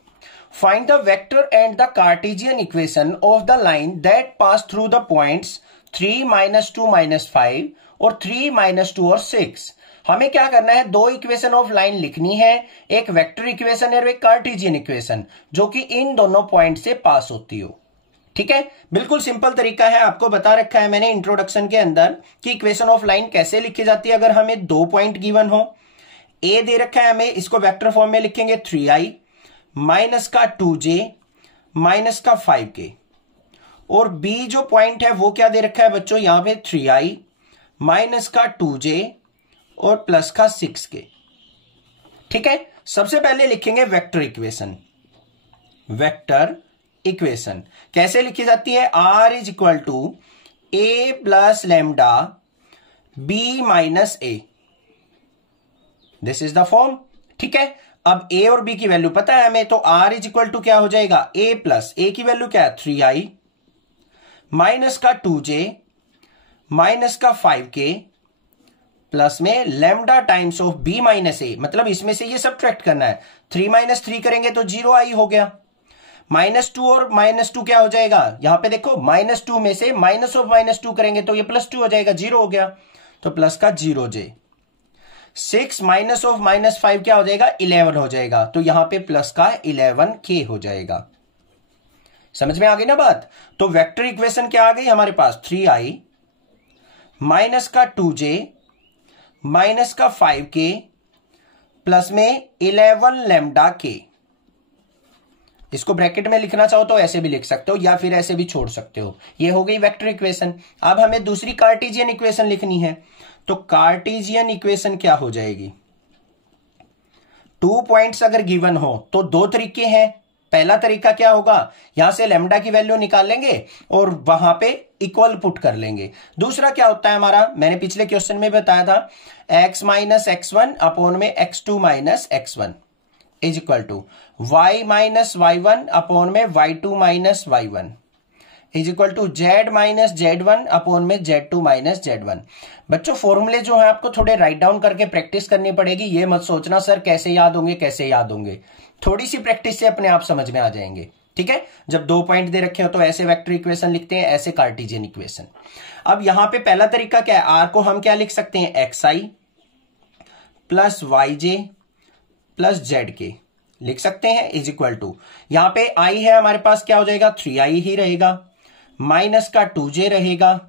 Find the vector and the Cartesian equation of the line that pass through the points 3 - 2 - 5 और 3 - 2 और 6। हमें क्या करना है, दो इक्वेशन ऑफ लाइन लिखनी है, एक वेक्टर इक्वेशन है और एक कार्टेशियन इक्वेशन, जो कि इन दोनों पॉइंट से पास होती हो। ठीक है, बिल्कुल सिंपल तरीका है, आपको बता रखा है मैंने इंट्रोडक्शन के अंदर कि इक्वेशन ऑफ लाइन कैसे लिखी जाती है। अगर हमें दो पॉइंट गिवन हो, ए दे रखा है हमें, इसको वेक्टर फॉर्म में लिखेंगे 3i माइनस का 2j माइनस का 5k, और बी जो पॉइंट है वो क्या दे रखा है बच्चों, यहां पे 3i माइनस का 2j और प्लस का 6k। ठीक है, सबसे पहले लिखेंगे वेक्टर इक्वेशन। वेक्टर इक्वेशन कैसे लिखी जाती है, r = a plus lambda b minus a। This is the form. ठीक है, अब a और b की वैल्यू पता है हमें, तो r = क्या हो जाएगा, a प्लस a की वैल्यू क्या है, 3i माइनस का 2j माइनस का 5k प्लस में lambda times of b minus a, मतलब इसमें से ये सब्ट्रैक्ट करना है, 3 - 3 करेंगे तो 0i हो गया, -2 और -2 क्या हो जाएगा, यहां पे देखो -2 में से माइनस ऑफ -2 करेंगे तो ये +2 हो जाएगा, 0 हो गया, तो प्लस का 0j। 6 माइनस ऑफ -5 क्या हो जाएगा, 11 हो जाएगा, तो यहां पे प्लस का 11k हो जाएगा। समझ में आ गई ना बात? तो वेक्टर इक्वेशन क्या आ गई हमारे पास, 3i माइनस का 2j माइनस का 5k प्लस में 11 लैम्डा k। इसको ब्रैकेट में लिखना चाहो तो ऐसे भी लिख सकते हो या फिर ऐसे भी छोड़ सकते हो। ये हो गई वेक्टर इक्वेशन। अब हमें दूसरी कार्टेशियन इक्वेशन लिखनी है, तो कार्टेशियन इक्वेशन क्या हो जाएगी, 2 पॉइंट्स अगर गिवन हो तो दो तरीके हैं। पहला तरीका क्या होगा, यहां से लैम्डा की वैल्यू निकाल लेंगे और वहां पे इक्वल पुट कर लेंगे। दूसरा क्या होता है हमारा, मैंने पिछले क्वेश्चन में बताया था, x माइनस x1 अपॉन में x2 minus x1 is equal to y minus y1 upon में y2 minus y1 is equal to z minus z1 upon में z2 माइनस z1। बच्चों फॉर्मूले जो है आपको थोड़े राइट डाउन करके प्रैक्टिस करनी पड़ेगी। ये मत सोचना सर कैसे याद होंगे कैसे याद होंगे, थोड़ी सी प्रैक्टिस से अपने आप समझ में आ जाएंगे। ठीक है, जब 2 पॉइंट दे रखे हो तो ऐसे वेक्टर इक्वेशन लिखते हैं, ऐसे कार्टेशियन इक्वेशन। अब यहां पे पहला तरीका क्या है, r को हम क्या लिख सकते हैं, xi plus yj plus zk लिख सकते हैं, इज इक्वल टू, यहां पे i है हमारे पास, क्या हो जाएगा 3i ही रहेगा, माइनस का 2j रहेगा,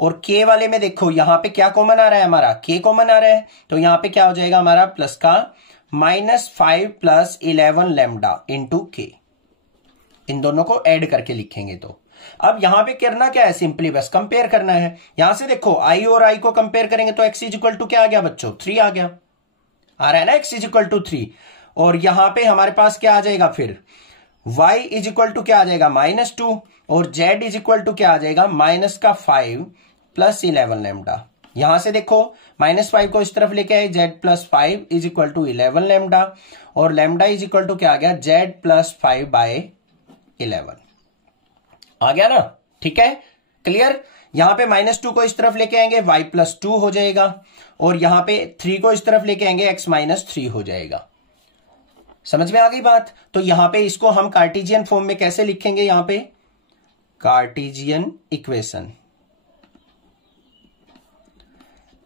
और k वाले में देखो यहां पे क्या कॉमन आ रहा है, हमारा k कॉमन आ रहा है, तो यहां पे क्या हो जाएगा हमारा प्लस का -5 + 11 लैम्डा इंटू k। इन दोनों को ऐड करके लिखेंगे तो अब यहां पे करना क्या है, सिंपली बस कंपेयर करना है। यहां से देखो i और i को कंपेयर करेंगे तो x इक्वल टू क्या आ गया बच्चों, 3 आ गया, आ रहा है ना x इक्वल टू 3। और यहां पे हमारे पास क्या आ जाएगा, फिर y इक्वल टू क्या आ जाएगा -2 और z इक्वल टू क्या आ जाएगा -5 + 11 लैम्डा। यहां से देखो -5 को इस तरफ लेके आए, z + 5 इक्वल टू 11 लैम्डा और लैम्डा इक्वल टू क्या आ गया, z + 5/11 आ गया ना, ठीक है, क्लियर। यहां पे -2 को इस तरफ लेके आएंगे y + 2 हो जाएगा और यहां पे 3 को इस तरफ लेके आएंगे x - 3 हो जाएगा। समझ में आ गई बात। तो यहां पे इसको हम कार्टेशियन फॉर्म में कैसे लिखेंगे, यहां पे cartesian equation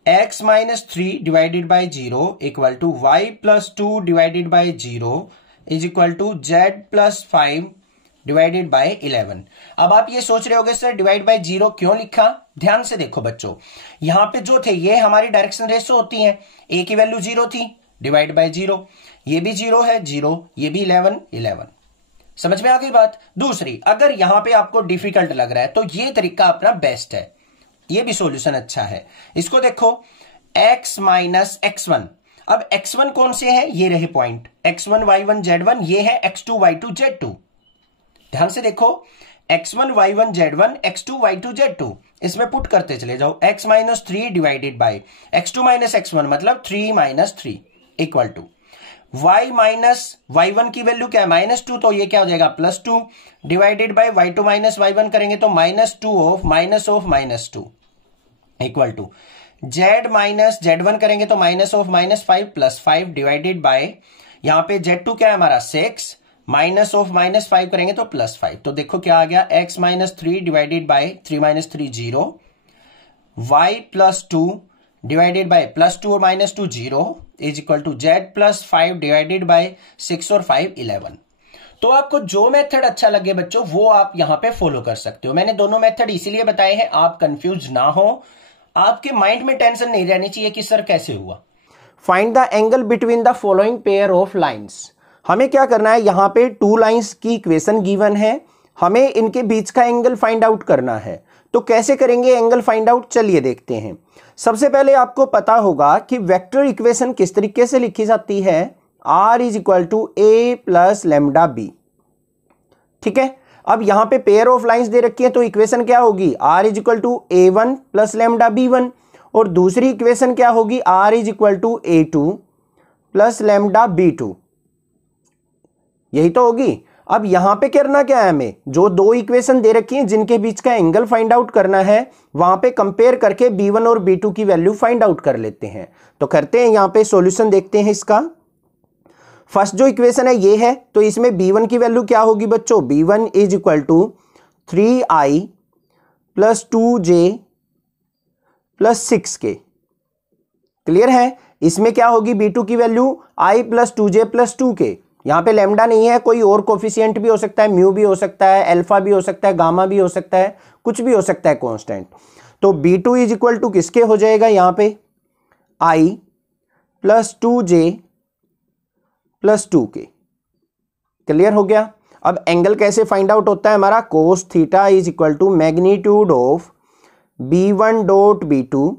x - 3 divided by 0 equal to y + 2 divided by 0 is equal to z + 5 divided by 11। अब आप ये सोच रहे होगे सर डिवाइड बाय 0 क्यों लिखा, ध्यान से देखो बच्चों, यहां पे जो थे ये हमारी डायरेक्शन रेशो होती है, a की वैल्यू 0 थी, डिवाइड बाय 0, ये भी 0 है 0, ये भी 11 11। समझ में आ गई बात। दूसरी, अगर यहां पे आपको डिफिकल्ट लग रहा है तो ये तरीका अपना बेस्ट है, ये भी सॉल्यूशन अच्छा है। इसको देखो x - x1, अब x1 कौन से है, ये रहे पॉइंट, x1 y1 z1, ये है x2 y2 z2। ध्यान से देखो x1 y1 z1 x2 y2 z2, इसमें पुट करते चले जाओ, x - 3 divided bye x2 - x1 मतलब 3 - 3 इक्वल टू y - y1 की वैल्यू क्या है -2, तो ये क्या हो जाएगा +2 डिवाइडेड बाय y2 - y1 करेंगे तो -2 of -2 equal to z - z1 करेंगे तो -5 + 5 डिवाइडेड बाय यहां पे z2 क्या है हमारा 6 -5 करेंगे तो +5। तो देखो क्या आ गया, x - 3 divided by 3 - 3 0, y + 2 divided by +2 और -2 0 is equal to z + 5 divided by 6 और 5 11। तो आपको जो मेथड अच्छा लगे बच्चों वो आप यहां पे फॉलो कर सकते हो। मैंने दोनों मेथड इसीलिए बताए हैं आप कंफ्यूज ना हो, आपके माइंड में टेंशन नहीं रहनी चाहिए कि सर कैसे हुआ। Find the angle between the following pair of lines. हमें क्या करना है, यहां पे 2 लाइंस की इक्वेशन गिवन है, हमें इनके बीच का एंगल फाइंड आउट करना है। तो कैसे करेंगे एंगल फाइंड आउट, चलिए देखते हैं। सबसे पहले आपको पता होगा कि वेक्टर इक्वेशन किस तरीके से लिखी जाती है, r = a + λb, ठीक है। अब यहां पे पेयर ऑफ लाइंस दे रखी है तो इक्वेशन क्या होगी, r = a1 + λb1 और दूसरी इक्वेशन क्या होगी, r = a2 + λb2, यही तो होगी। अब यहां पे करना क्या है, हमें जो 2 इक्वेशन दे रखी हैं जिनके बीच का एंगल फाइंड आउट करना है, वहां पे कंपेयर करके b1 और b2 की वैल्यू फाइंड आउट कर लेते हैं। तो करते हैं, यहां पे सॉल्यूशन देखते हैं इसका। फर्स्ट जो इक्वेशन है ये है, तो इसमें b1 की वैल्यू क्या होगी बच्चों, b1 = 3i + 2j + 6k, clear है। इसमें क्या होगी b2 की वैल्यू i + 2j + 2k, यहां पे लैम्डा नहीं है, कोई और कोफिशिएंट भी हो सकता है, म्यू भी हो सकता है, अल्फा भी हो सकता है, गामा भी हो सकता है, कुछ भी हो सकता है कांस्टेंट। तो b2 इक्वल टू किसके हो जाएगा, यहां पे i + 2j + 2k, क्लियर हो गया। अब एंगल कैसे फाइंड आउट होता है हमारा, cos theta = magnitude of b1 dot b2,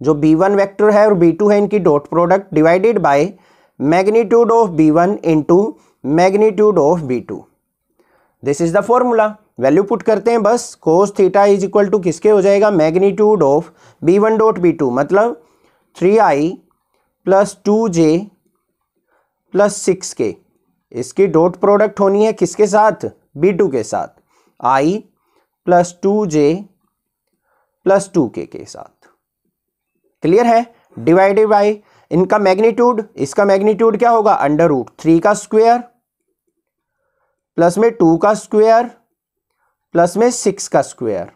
जो b1 वेक्टर है और b2 है इनकी dot product, divided by magnitude of b1 into magnitude of b2। This is the formula, value put करते हैं बस। cos थीटा = किसके हो जाएगा, magnitude of b1 dot b2 मतलब 3i + 2j + 6k, इसकी डॉट प्रोडक्ट होनी है किसके साथ, b2 के साथ, i + 2j + 2k के साथ, क्लियर है। डिवाइडेड बाय इनका मैग्नीट्यूड, इसका मैग्नीट्यूड क्या होगा, √3 का स्क्वायर प्लस में 2 का स्क्वायर प्लस में 6 का स्क्वायर,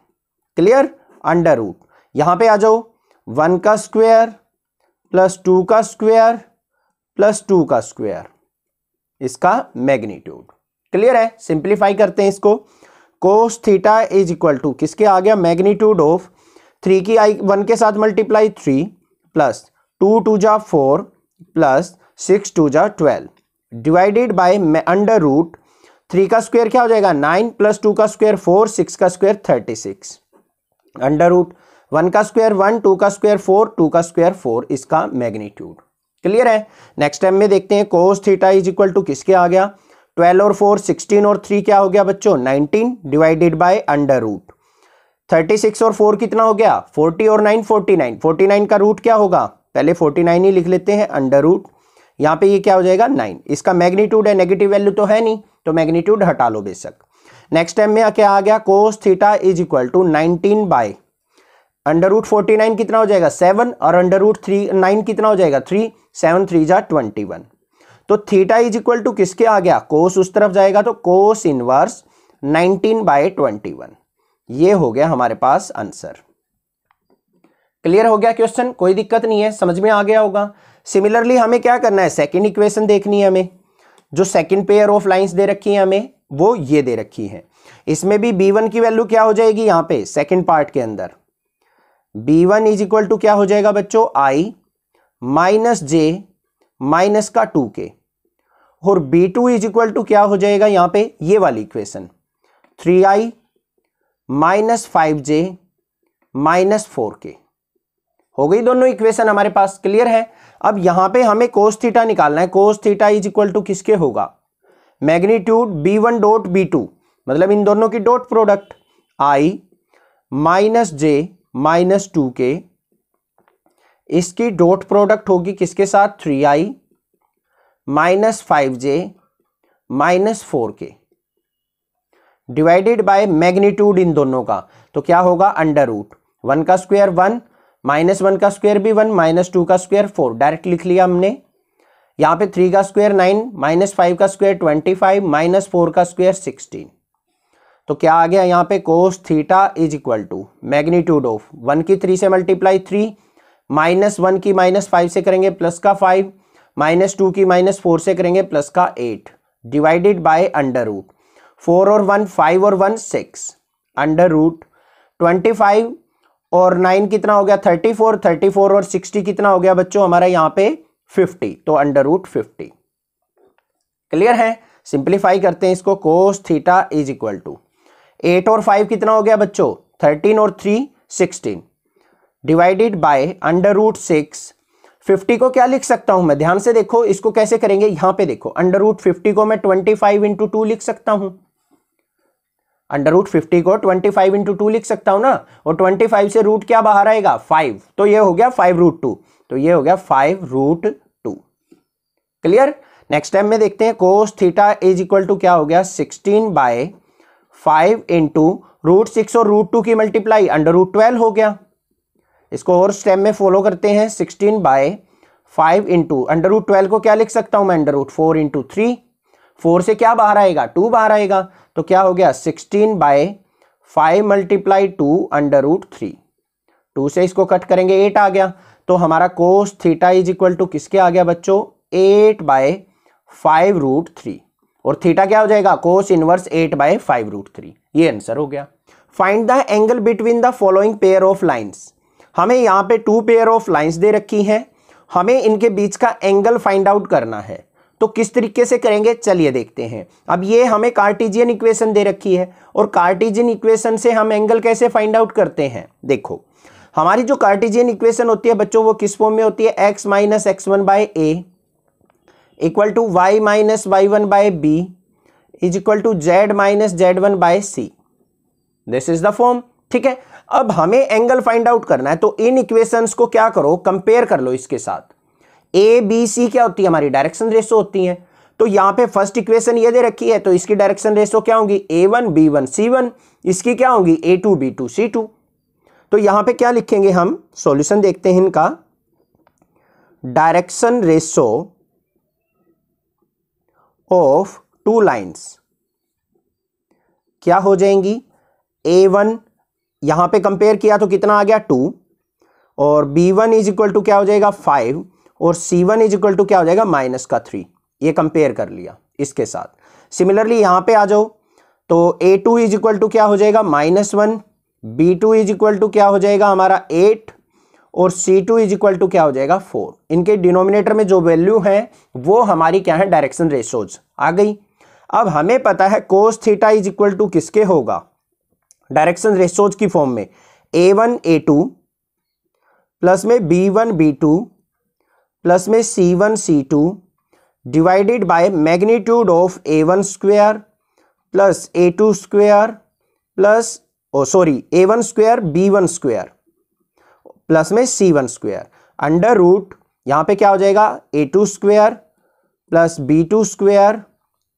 क्लियर, √ यहां पे आ जाओ, 1 का स्क्वायर प्लस 2 का स्क्वायर प्लस 2 का स्क्वायर, इसका मैग्नीट्यूड, क्लियर है। सिंप्लीफाई करते हैं इसको, cos theta is equal to किसके आ गया, मैग्नीट्यूड ऑफ 3 की आई 1 के साथ मल्टीप्लाई 3 प्लस 2 2 जा 4 प्लस 6 2 जा 12 डिवाइडेड बाय अंडर रूट 3 का स्क्वायर क्या हो जाएगा 9 प्लस 2 का स्क्वायर 4 6 का स्क्वायर 36 अंडर रूट 1 का स्क्वायर 1 2 का स्क्वायर 4 2 का स्क्वायर 4 इसका मैग्नीट्यूड। क्लियर है। नेक्स्ट टाइम में देखते हैं cos theta is equal to किसके आ गया 12 और 4 16 और 3 क्या हो गया बच्चों 19 डिवाइडेड बाय अंडर रूट 36 और 4 कितना हो गया 40 और 9 49 49 का रूट क्या होगा पहले 49 ही लिख लेते हैं अंडर रूट यहाँ पे ये क्या हो जाएगा 9 इसका मैग्नीट्यूड है, नेगेटिव वैल्यू तो है नहीं तो मैग्नीट्यूड हटा लो बेशक। नेक्स्ट टाइम में क्या आ गया cos theta is equal to 19 by under root 49 कितना हो जाएगा 7 और अंडर रूट 9 कितना हो जाएगा 3 7 3 जा 21 तो थीटा इज इक्वल टू किसके आ गया कोस उस तरफ जाएगा तो कोस इनवर्स 19 बाय 21 ये हो गया हमारे पास आंसर। क्लियर हो गया क्वेश्चन, कोई दिक्कत नहीं है, समझ में आ गया होगा। सिमिलरली हमें क्या करना है सेकंड इक्वेशन देखनी है हमें, जो सेकंड पेयर ऑफ लाइंस दे रखी है हमें वो ये दे रखी है। इसमें भी b1 की वैल्यू क्या हो जाएगी यहाँ पे सेकंड पार्ट के अंदर b1 इज इक्वल टू क्या हो जाएगा बच्चों i माइनस जे माइनस का 2k और b2 इज इक्वल टू क्या हो जाएगा यहाँ पे ये वाली equation 3i minus 5j minus 4k हो गई दोनों इक्वेशन हमारे पास। क्लियर है। अब यहां पे हमें कोस थीटा निकालना है। Cos theta is equal to किसके होगा मैग्नीट्यूड b1 डॉट b2 मतलब इन दोनों की dot product i minus J minus 2k इसकी डॉट प्रोडक्ट होगी किसके साथ 3i minus 5j minus 4k divided by magnitude इन दोनों का तो क्या होगा अंडर रूट 1 का स्क्वायर 1 माइनस 1 का स्क्वायर भी 1 माइनस 2 का स्क्वायर 4 डायरेक्ट लिख लिया हमने। यहाँ पे 3 का स्क्वायर 9 माइनस 5 का स्क्वायर 25 माइनस 4 का स्क्वायर 16 तो क्या आ गया यहाँ पे cos theta is equal to magnitude of 1 की 3 से मल्टीप्लाई 3 माइनस 1 की माइनस 5 से करेंगे प्लस का 5 माइनस 2 की माइनस 4 से करेंगे प्लस का 8 डिवाइडेड बाय अंडर रूट 4 और 1 5 और 1 6 अंडर रूट 25 और 9 कितना हो गया 34 और 60 कितना हो गया बच्चों हमारा यहाँ पे 50 तो अंडर रूट 50। क्लियर है। सिंप्लीफाई करते हैं इसको cos theta is equal to 8 और 5 कितना हो गया बच्चों 13 और 3 16 डिवाइडेड बाय अंडर रूट 6 50 को क्या लिख सकता हूं मैं ध्यान से देखो इसको कैसे करेंगे यहां पे देखो अंडर रूट 50 को मैं 25 इंटू 2 लिख सकता हूं अंडर रूट 50 को 25 इंटू 2 लिख सकता हूं ना और 25 से रूट क्या बाहर आएगा 5 तो ये हो गया 5 रूट 2 तो ये हो गया 5 रूट 2। क्लियर। नेक्स्ट टाइम में देखते हैं cos theta is equal to क्या हो गया 16 बाय 5 इंटू रूट 6 और रूट 2 की मल्टीप्लाई अंडर रूट 12 हो गया। इसको और स्टेप में फॉलो करते हैं 16 बाय 5 इंटू अंडर रूट 12 को क्या लिख सकता हूं मैं अंडर रूट 4 इंटू 3 4 से क्या बाहर आएगा 2 बाहर आएगा तो क्या हो गया 16 बाय 5 मल्टीप्लाई 2 अंडर रूट 3 2 से इसको कट करेंगे 8 आ गया तो हमारा cos theta is equal to किसके आ गया बच्चों 8 बाय 5 रूट 3 और थीटा क्या हो जाएगा कोस इनवर्स 8 बाय 5 रूट 3 ये आंसर हो गया। Find the angle between the following pair of lines. हमें यहाँ पे 2 पेयर ऑफ लाइंस दे रखी हैं हमें इनके बीच का एंगल फाइंड आउट करना है तो किस तरीके से करेंगे चलिए देखते हैं। अब ये हमें कार्टेशियन इक्वेशन दे रखी है और कार्टेशियन इक्वेशन से हम एंगल कैसे फाइंड आउट करते हैं देखो हमारी जो कार्टेशियन इक्वेशन होती है बच्चों वो किस फॉर्म में होती है x minus x1 by a equal to y minus y1 by b is equal to z minus z1 by c this is the form. ठीक है। अब हमें एंगल फाइंड आउट करना है तो इन इक्वेशंस को क्या करो कंपेयर कर लो इसके साथ। ए बी सी क्या होती है हमारी डायरेक्शन रेशो होती है तो यहां पे फर्स्ट इक्वेशन ये दे रखी है तो इसकी डायरेक्शन रेशो क्या होगी a1 b1 c1 इसकी क्या होगी a2 b2 c2 तो यहां पे क्या लिखेंगे हम सॉल्यूशन देखते हैं इनका डायरेक्शन रेशो ऑफ 2 लाइंस क्या हो जाएंगी a1 यहां पे कंपेयर किया तो कितना आ गया 2 और b1 इज इक्वल टू क्या हो जाएगा 5 और c1 इज इक्वल टू क्या हो जाएगा -3 ये कंपेयर कर लिया इसके साथ। सिमिलरली यहां पे आ जाओ तो A2 इज इक्वल टू क्या हो जाएगा -1, B2 इज इक्वल टू क्या हो जाएगा हमारा 8 और C2 इज इक्वल टू क्या हो जाएगा 4। इनके डिनोमिनेटर में जो वैल्यू है वो हमारी क्या है, डायरेक्शन रेशोज आ गई। अब हमें पता है cos theta is equal to किसके होगा, डायरेक्शन रेशोज की फॉर्म में A1 A2 प्लस में B1 B2 प्लस में C1 C2 divided by magnitude of A1 square plus A2 square plus A1 square B1 square plus में C1 square under root यहां पे क्या हो जाएगा A2 square plus B2 square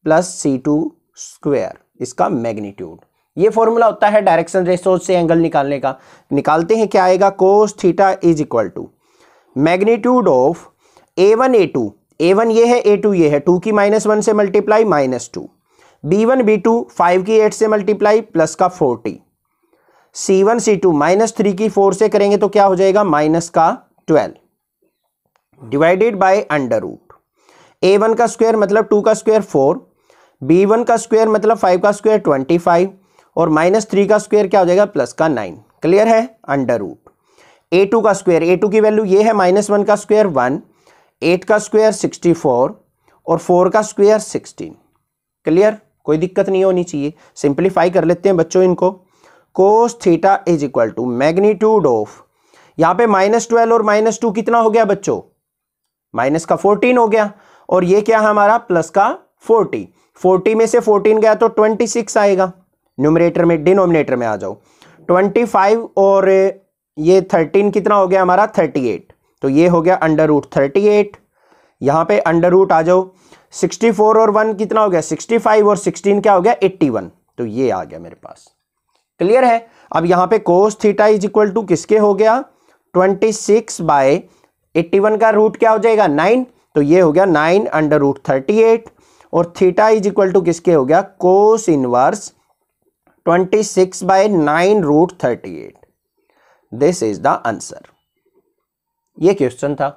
plus C2 square, इसका magnitude. ये formula होता है डायरेक्शन रेशोज से एंगल निकालने का। निकालते हैं, क्या आएगा, cos theta is equal to magnitude of A1 A2, A1 ये है A2 ये है, 2 की -1 से मल्टीप्लाई -2, B1 B2 5 की 8 से मल्टीप्लाई प्लस का 40, C1 C2 -3 की 4 से करेंगे तो क्या हो जाएगा -12 divided by under root A1 का स्क्वायर मतलब 2 का स्क्वायर 4, B1 का स्क्वायर मतलब 5 का स्क्वायर 25 और -3 का स्क्वायर क्या हो जाएगा प्लस का 9। क्लियर है, अंडर रूट A2 का स्क्वायर, A2 की वैल्यू ये है -1 का स्क्वायर 1, 8 का स्क्वायर 64 और 4 का स्क्वायर 16। क्लियर, कोई दिक्कत नहीं होनी चाहिए। सिंप्लीफाई कर लेते हैं बच्चों इनको। Cos theta is equal to magnitude of, यहां पे -12 और -2 कितना हो गया बच्चों, माइनस का 14 हो गया और ये क्या है हमारा प्लस का 40 में से 14 गया तो 26 आएगा। न्यूमरेटर में डिनोमिनेटर में आ जाओ, 25 और ये 13 कितना हो गया हमारा 38, तो ये हो गया अंडर रूट 38। यहां पे अंडर रूट आ जाओ, 64 और 1 कितना हो गया 65 और 16 क्या हो गया 81, तो ये आ गया मेरे पास। क्लियर है। अब यहां पे cos theta is equal to किसके हो गया 26 बाय 81 का रूट क्या हो जाएगा 9, तो ये हो गया 9 अंडर रूट 38 और थीटा इज इक्वल टू किसके हो गया cos inverse 26 by 9 root 38। This is the answer. ये क्वेश्चन था,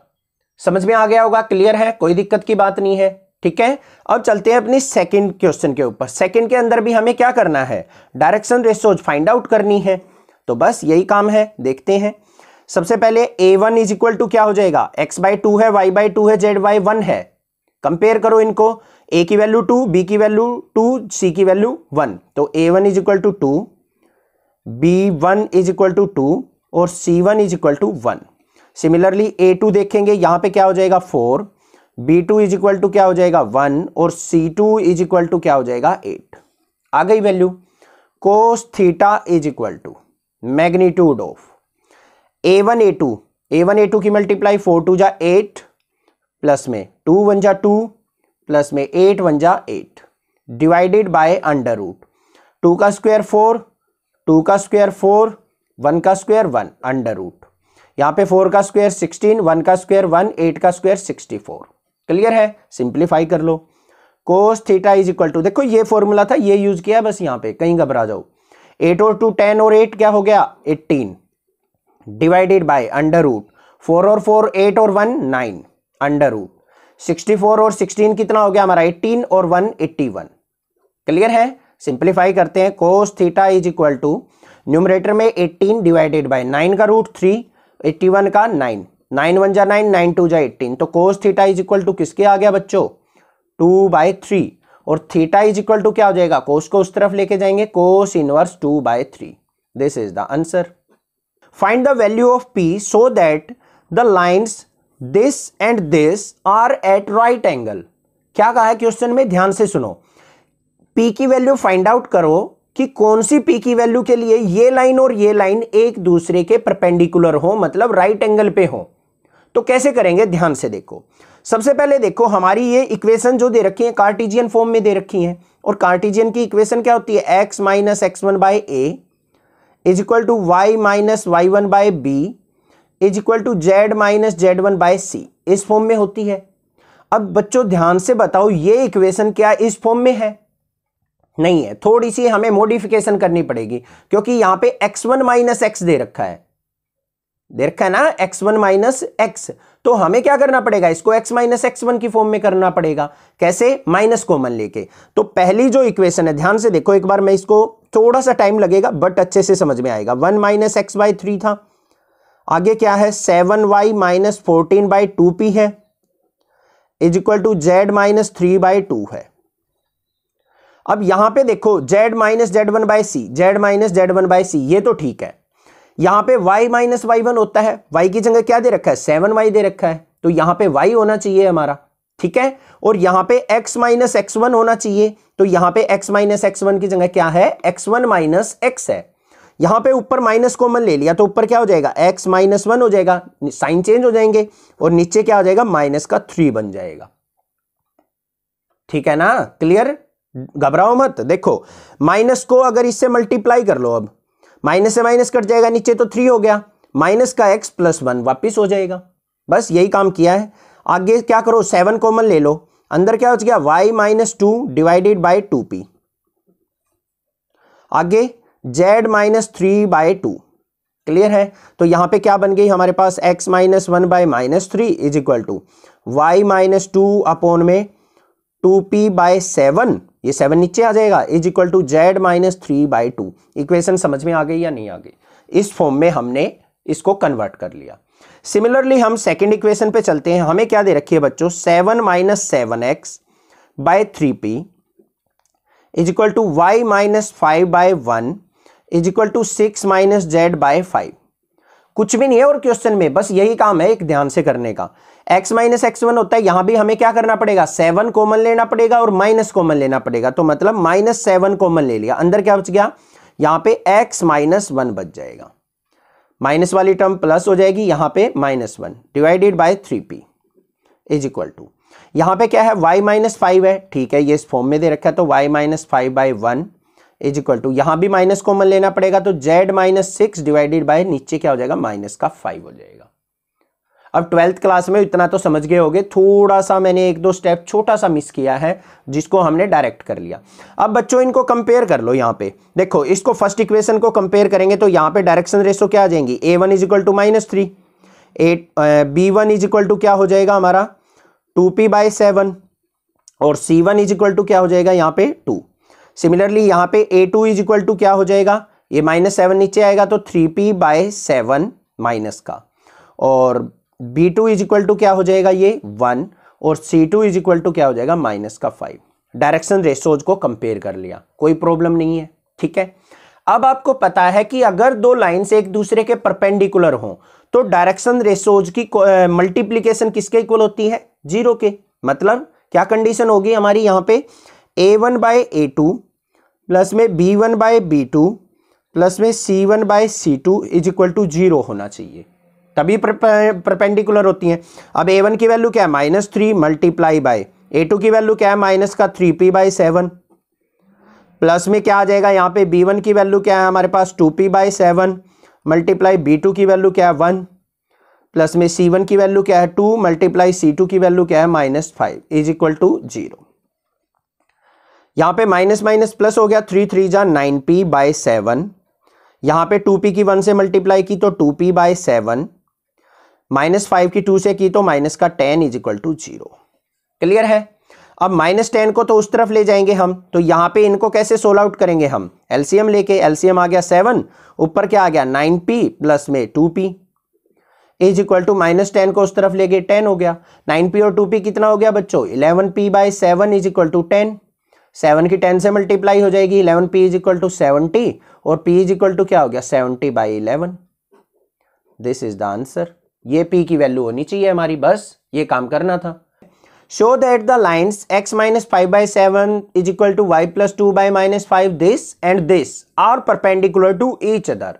समझ में आ गया होगा। क्लियर है, कोई दिक्कत की बात नहीं है। ठीक है, अब चलते हैं अपनी सेकंड क्वेश्चन के ऊपर। सेकंड के अंदर भी हमें क्या करना है, डायरेक्शन रेशोज फाइंड आउट करनी है, तो बस यही काम है। देखते हैं, सबसे पहले A1 इज इक्वल टू क्या हो जाएगा x/2 है, y/2 है, z/1 है। कंपेयर करो इनको, A की वैल्यू 2, B की वैल्यू 2, C की वैल्यू 1, तो A1 is equal to 2, B1 is equal to 2 और C1 is equal to 1। Similarly A2 देखेंगे, यहां पे क्या हो जाएगा 4, B2 इज इक्वल टू क्या हो जाएगा 1 और C2 इज इक्वल टू क्या हो जाएगा 8। आ गई value. Cos theta is equal to magnitude of A1 A2 की मल्टीप्लाई 4 2 जा 8 प्लस में 2 1 जा 2 प्लस में 8 1 जा 8 डिवाइडेड बाय अंडर रूट 2 का स्क्वायर 4, 2 का स्क्वायर 4, 1 का स्क्वायर 1 अंडर रूट, यहां पे 4 का स्क्वायर 16, 1 का स्क्वायर 1, 8 का स्क्वायर 64। क्लियर है, सिंप्लीफाई कर लो। Cos theta is equal to, देखो ये फॉर्मूला था ये यूज किया, बस यहां पे कहीं घबरा जाओ। 8 और 2 10 और 8 क्या हो गया 18 डिवाइडेड बाय अंडर रूट 4 और 4 8 और 1 9 अंडर रूट 64 और 16 कितना हो गया हमारा 18 और 1 81। क्लियर है, सिंप्लीफाई करते हैं। Cos theta is equal to numerator में 18 डिवाइडेड बाय 9 का रूट 3, 81 का 9, 9 1 जा 9, 9 2 जा 18, तो cos theta is equal to किसके आ गया बच्चों 2/3 और थीटा इज इक्वल टू क्या हो जाएगा, कोस को उस तरफ लेके जाएंगे, cos inverse 2/3। This is the answer. Find the value of P so that the lines this and this are at right angle। क्या कहा है क्वेश्चन में, ध्यान से सुनो। P की वैल्यू फाइंड आउट करो कि कौन सी P की वैल्यू के लिए ये लाइन और ये लाइन एक दूसरे के परपेंडिकुलर हो, मतलब राइट एंगल पे हो। तो कैसे करेंगे, ध्यान से देखो। सबसे पहले देखो हमारी ये इक्वेशन जो दे रखी है कार्टेशियन फॉर्म में दे रखी है, और कार्टेशियन की इक्वेशन क्या होती है x - x1/a is equal to y - y1/b is equal to z - z1/c, इस फॉर्म में होती है। अब बच्चों ध्यान से बताओ, ये इक्वेशन क्या इस फॉर्म में है, नहीं है, थोड़ी सी हमें मॉडिफिकेशन करनी पड़ेगी, क्योंकि यहां पे x1 - x दे रखा है ना, x1 - x, तो तो हमें क्या करना पड़ेगा, इसको x माइनस x1 की फॉर्म में करना पड़ेगा। कैसे, माइनस कॉमन लेके। तो पहली जो इक्वेशन है, ध्यान से देखो एक बार, मैं इसको थोड़ा सा टाइम लगेगा बट अच्छे से समझ में आएगा। 1 माइनस एक्स बाई 3 था, आगे क्या है 7y माइनस 14 बाई 2p है, is equal to z minus 3 by 2 है। अब यहां पे देखो z minus z1 by C, z minus z1 by C, ये तो ठीक है। यहां पे y माइनस y1 होता है, y की जगह क्या दे रखा है 7y दे रखा है, तो यहां पे y होना चाहिए हमारा, ठीक है। और यहां पे x माइनस x1 होना चाहिए, तो यहां पे x माइनस x1 की जगह क्या है x1 माइनस x है। यहां पे ऊपर माइनस कॉमन ले लिया तो ऊपर क्या हो जाएगा x माइनस 1 हो जाएगा, साइन चेंज हो जाएंगे, और नीचे क्या हो जाएगा माइनस का 3 बन जाएगा। ठीक है ना, क्लियर, घबराओ मत। देखो माइनस को अगर इससे मल्टीप्लाई कर लो, अब माइनस से माइनस कट जाएगा, नीचे तो 3 हो गया, माइनस का x प्लस 1 वापिस हो जाएगा। बस यही काम किया है। आगे क्या करो 7 कॉमन ले लो, अंदर क्या हो गया y minus 2 divided by 2p, आगे z माइनस 3 बाई 2, क्लियर है। तो यहां पे क्या बन गई हमारे पास x minus 1 by minus 3 is equal to y minus 2 upon में 2p बाय 7, ये 7 नीचे आ जाएगा, is equal to z minus 3 by 2। Equation समझ में आ गई या नहीं आ गई, इस फॉर्म में हमने इसको कन्वर्ट कर लिया। सिमिलरली हम सेकंड इक्वेशन पे चलते हैं। हमें क्या दे रखी है बच्चों 7 minus 7x by 3p is equal to y minus 5 by 1 is equal to 6 minus z by 5। कुछ भी नहीं है और क्वेश्चन में, बस यही काम है एक ध्यान से करने का। x माइनस x1 होता है, यहां भी हमें क्या करना पड़ेगा 7 कॉमन लेना पड़ेगा और माइनस कॉमन लेना पड़ेगा, तो मतलब माइनस 7 कॉमन ले लिया, अंदर क्या बच गया यहां पे x माइनस 1 बच जाएगा, माइनस वाली टर्म प्लस हो जाएगी, यहां पे minus 1 divided by 3p is equal to, यहां पे क्या है y माइनस 5 है, ठीक है, ये इस फॉर्म में दे रखा है, तो y minus 5 by 1 is equal to, यहां भी माइनस कॉमन लेना पड़ेगा, तो z माइनस 6 डिवाइडेड बाय नीचे क्या हो जाएगा माइनस का 5 हो जाएगा। अब 12th क्लास में इतना तो समझ गए होगे, थोड़ा सा मैंने एक दो स्टेप छोटा सा मिस किया है जिसको हमने डायरेक्ट कर लिया। अब बच्चों इनको कंपेयर कर लो, यहाँ पे देखो इसको फर्स्ट इक्वेशन को कंपेयर करेंगे तो यहाँ पे डायरेक्शन रेशो क्या आ जाएंगी, a1 is equal to minus 3, b1 is equal to क्या हो जाएगा हमारा 2p बाई 7, और c1 इज इक्वल टू क्या हो जाएगा यहाँ पे 2। सिमिलरली यहाँ पे a2 इज इक्वल टू क्या हो जाएगा, ये माइनस 7 नीचे आएगा तो 3p बाई 7 माइनस का, और b2 इज इक्वल टू क्या हो जाएगा ये 1, और c2 इज इक्वल टू क्या हो जाएगा माइनस का 5। डायरेक्शन रेशोज को कंपेयर कर लिया, कोई प्रॉब्लम नहीं है, ठीक है। अब आपको पता है कि अगर दो लाइंस एक दूसरे के परपेंडिकुलर हों तो डायरेक्शन रेशोज की मल्टीप्लीकेशन किसके इक्वल होती है 0 के। मतलब क्या कंडीशन होगी हमारी यहाँ पे a1 बाय a2 प्लस में b1 बाय b2 प्लस में c1 by c2 is equal to 0 होना चाहिए, तभी परपेंडिकुलर होती हैं। अब a1 की वैल्यू क्या है माइनस 3 मल्टीप्लाई बाय a2 की वैल्यू क्या है माइनस का 3p बाई 7, प्लस में क्या आ जाएगा यहाँ पे b1 की वैल्यू क्या है हमारे पास 2p बाई 7 मल्टीप्लाई b2 की वैल्यू क्या है 1, प्लस में c1 की वैल्यू क्या है 2 मल्टीप्लाई c2 की वैल्यू क्या है माइनस 5 इज इक्वल टू 0। यहाँ पे माइनस माइनस प्लस हो गया, 3 3 जा 9p बाई 7, यहाँ पे 2p की 1 से मल्टीप्लाई की तो 2p बाई 7, माइनस 5 की 2 से की तो माइनस का 10 इज इक्वल टू 0। क्लियर है। अब माइनस 10 को तो उस तरफ ले जाएंगे हम, तो यहाँ पे इनको कैसे सोल्व आउट करेंगे हम, एलसीएम लेके, एलसीएम आ गया 7, ऊपर क्या आ गया 9p प्लस में 2p is equal to minus 10 को उस तरफ ले गए 10 हो गया, 9p और 2p कितना हो गया बच्चों 11p by 7 is equal to 10, 7 की 10 से मल्टीप्लाई हो जाएगी 11p इज इक्वल टू 70, और p इज इक्वल टू क्या हो गया 70 by 11। This is the answer. ये p की वैल्यू होनी चाहिए हमारी, बस ये काम करना था। Show that the lines x minus 5 by 7 is equal to y plus 2 by minus 5 this and this are perpendicular to each other.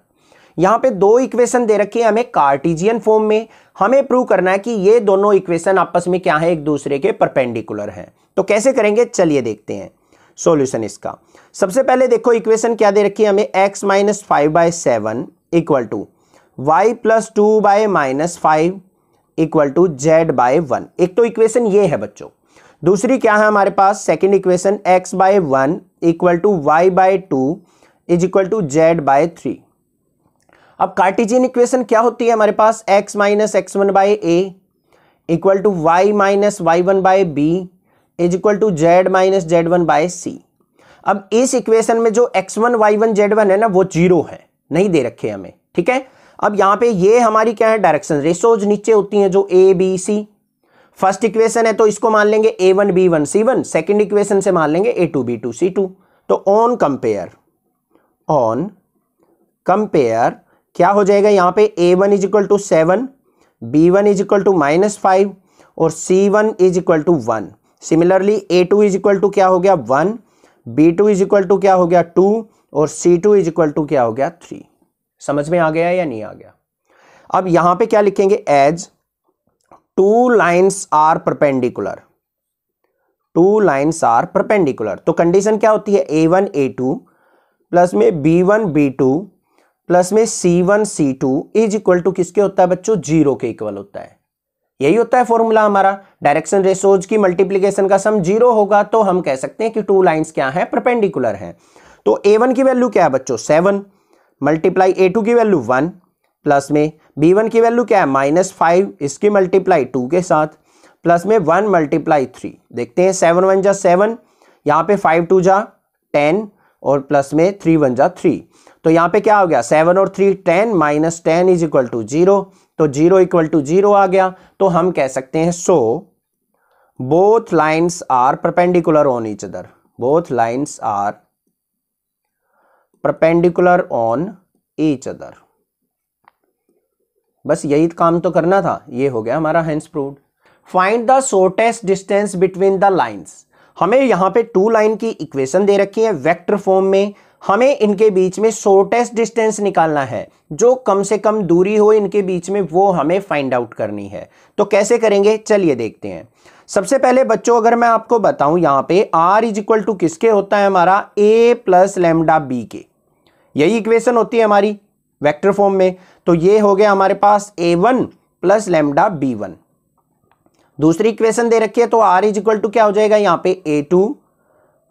यहाँ पे दो इक्वेशन दे रखी है हमें कार्टेशियन फॉर्म में, हमें प्रूव करना है कि ये दोनों इक्वेशन आपस में क्या है एक दूसरे के परपेंडिकुलर हैं। तो कैसे करेंगे चलिए देखते हैं सॉल्यूशन इसका। सबसे पहले देखो इक्वेशन क्या दे रखी है हमें, x minus 5 by 7 equal to y plus 2 by minus 5 equal to z by 1। एक तो इक्वेशन ये है बच्चों, दूसरी क्या है हमारे पास second equation x by 1 equal to y by 2 is equal to z by 3। अब कार्टेशियन इक्वेशन क्या होती है हमारे पास, x minus x1 by a equal to y minus y1 by B is equal to z minus z1 by C. अब इस equation में जो x1 y1 z1 है ना वो जीरो है, नहीं दे रखे हमें, ठीक है। अब यहां पे ये हमारी क्या है, डायरेक्शन रेशोज नीचे होती हैं जो a b c। First equation है तो इसको मान लेंगे a1 b1 c1, second equation से मान लेंगे a2 b2 c2। तो ऑन कंपेयर क्या हो जाएगा यहाँ पे, a1 is equal to 7, b1 is equal to -5 और c1 is equal to 1। Similarly a2 is equal to क्या हो गया 1, b2 इज इक्वल टू क्या हो गया 2 और c2 इज इक्वल टू क्या हो गया 3। समझ में आ गया या नहीं आ गया? अब यहां पे क्या लिखेंगे, as two lines are perpendicular, two lines are perpendicular. तो कंडीशन क्या होती है, a1 a2 प्लस में b1 b2 प्लस में c1 c2 is equal to किसके होता है बच्चों, जीरो के इक्वल होता है। यही होता है फॉर्मूला हमारा, डायरेक्शन रेशोज की मल्टीप्लीकेशन का सम जीरो होगा तो हम कह सकते हैं कि टू लाइंस क्या है, परपेंडिकुलर हैं। तो a1 की वैल्यू क्या है बच्चों 7 मल्टीप्लाई a2 की वैल्यू 1 प्लस में b1 की वैल्यू क्या है -5, इसकी मल्टीप्लाई 2 के साथ प्लस में 1 मल्टीप्लाई 3। देखते हैं 7 1 जा 7, यहाँ पे 5 2 जा 10 और प्लस में 3 1 जा 3। तो यहाँ पे क्या हो गया 7 और 3 10 माइनस 10 इज इक्वल टू 0। तो 0 इक्वल टू 0 आ गया। तो हम कह सकते हैं so both lines are perpendicular on each other, both lines are perpendicular on each other. बस यही काम तो करना था, ये हो गया हमारा hence proved. Find the shortest distance between the lines. हमें यहां पे टू लाइन की इक्वेशन दे रखी है वेक्टर फॉर्म में, हमें इनके बीच में शॉर्टेस्ट डिस्टेंस निकालना है, जो कम से कम दूरी हो इनके बीच में वो हमें फाइंड आउट करनी है। तो कैसे करेंगे चलिए देखते हैं। सबसे पहले बच्चों अगर मैं आपको बताऊं यहाँ पे r इज इक्वल टू किसके होता है हमारा a प्लस लैम्डा b के, यही इक्वेशन होती है हमारी वेक्टर फॉर्म में। तो ये हो गया हमारे पास a1 प्लस लैम्डा b1। दूसरी इक्वेशन दे रखी है तो r इज इक्वल टू क्या हो जाएगा यहाँ पे a2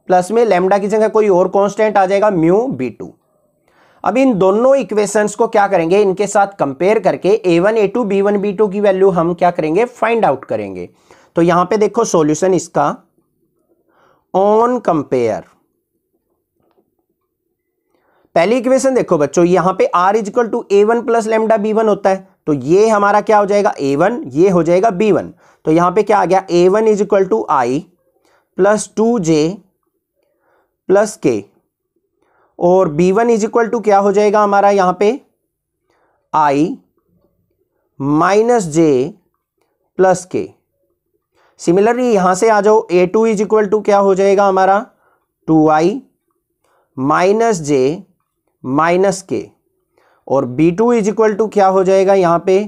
प्लस में लैम्डा की जगह कोई और कांस्टेंट आ जाएगा म्यू b2। अब इन दोनों इक्वेशंस को क्या करेंगे, इनके साथ कंपेयर करके a1 a2 b1 b2 की वैल्यू हम क्या करेंगे, फाइंड आउट करेंगे। तो यहां पे देखो सॉल्यूशन इसका ऑन कंपेयर। पहली इक्वेशन देखो बच्चों, यहां पे r is equal to a1 plus lambda b1 होता है, तो ये हमारा क्या हो जाएगा a1, ये हो जाएगा b1। तो यहां पे क्या आ गया a1 is equal to i plus 2j plus k और b1 इज इक्वल टू क्या हो जाएगा हमारा यहां पे i minus j plus k। Similarly यहां से आ जाओ a2 इज इक्वल टू क्या हो जाएगा हमारा 2i minus j minus k और b2 इज इक्वल टू क्या हो जाएगा यहां पे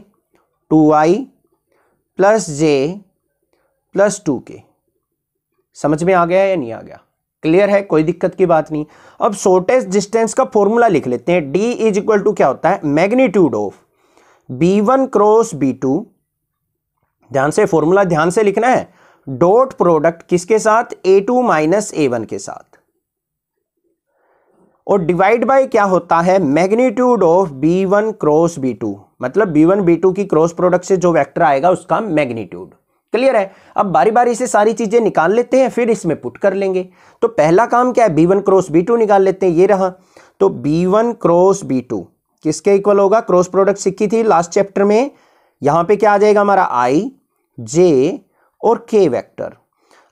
2i plus j plus 2k। समझ में आ गया या नहीं आ गया, क्लियर है, कोई दिक्कत की बात नहीं। अब शॉर्टेस्ट डिस्टेंस का फॉर्मूला लिख लेते हैं। d इज इक्वल टू क्या होता है, magnitude of b1 cross b2, ध्यान से फॉर्मूला ध्यान से लिखना है, डॉट प्रोडक्ट किसके साथ a2 माइनस a1 के साथ, और डिवाइड बाय क्या होता है magnitude of b1 cross b2, मतलब b1 b2 की क्रॉस प्रोडक्ट से जो वेक्टर आएगा उसका मैग्नीट्यूड। क्लियर है। अब बारी बारी से सारी चीजें निकाल लेते हैं फिर इसमें पुट कर लेंगे। तो पहला काम क्या है, b1 क्रॉस b2 निकाल लेते हैं, ये रहा। तो b1 क्रॉस b2 किसके इक्वल होगा, क्रॉस प्रोडक्ट सीखी थी लास्ट चैप्टर में। यहां पे क्या आ जाएगा हमारा i j और k वेक्टर।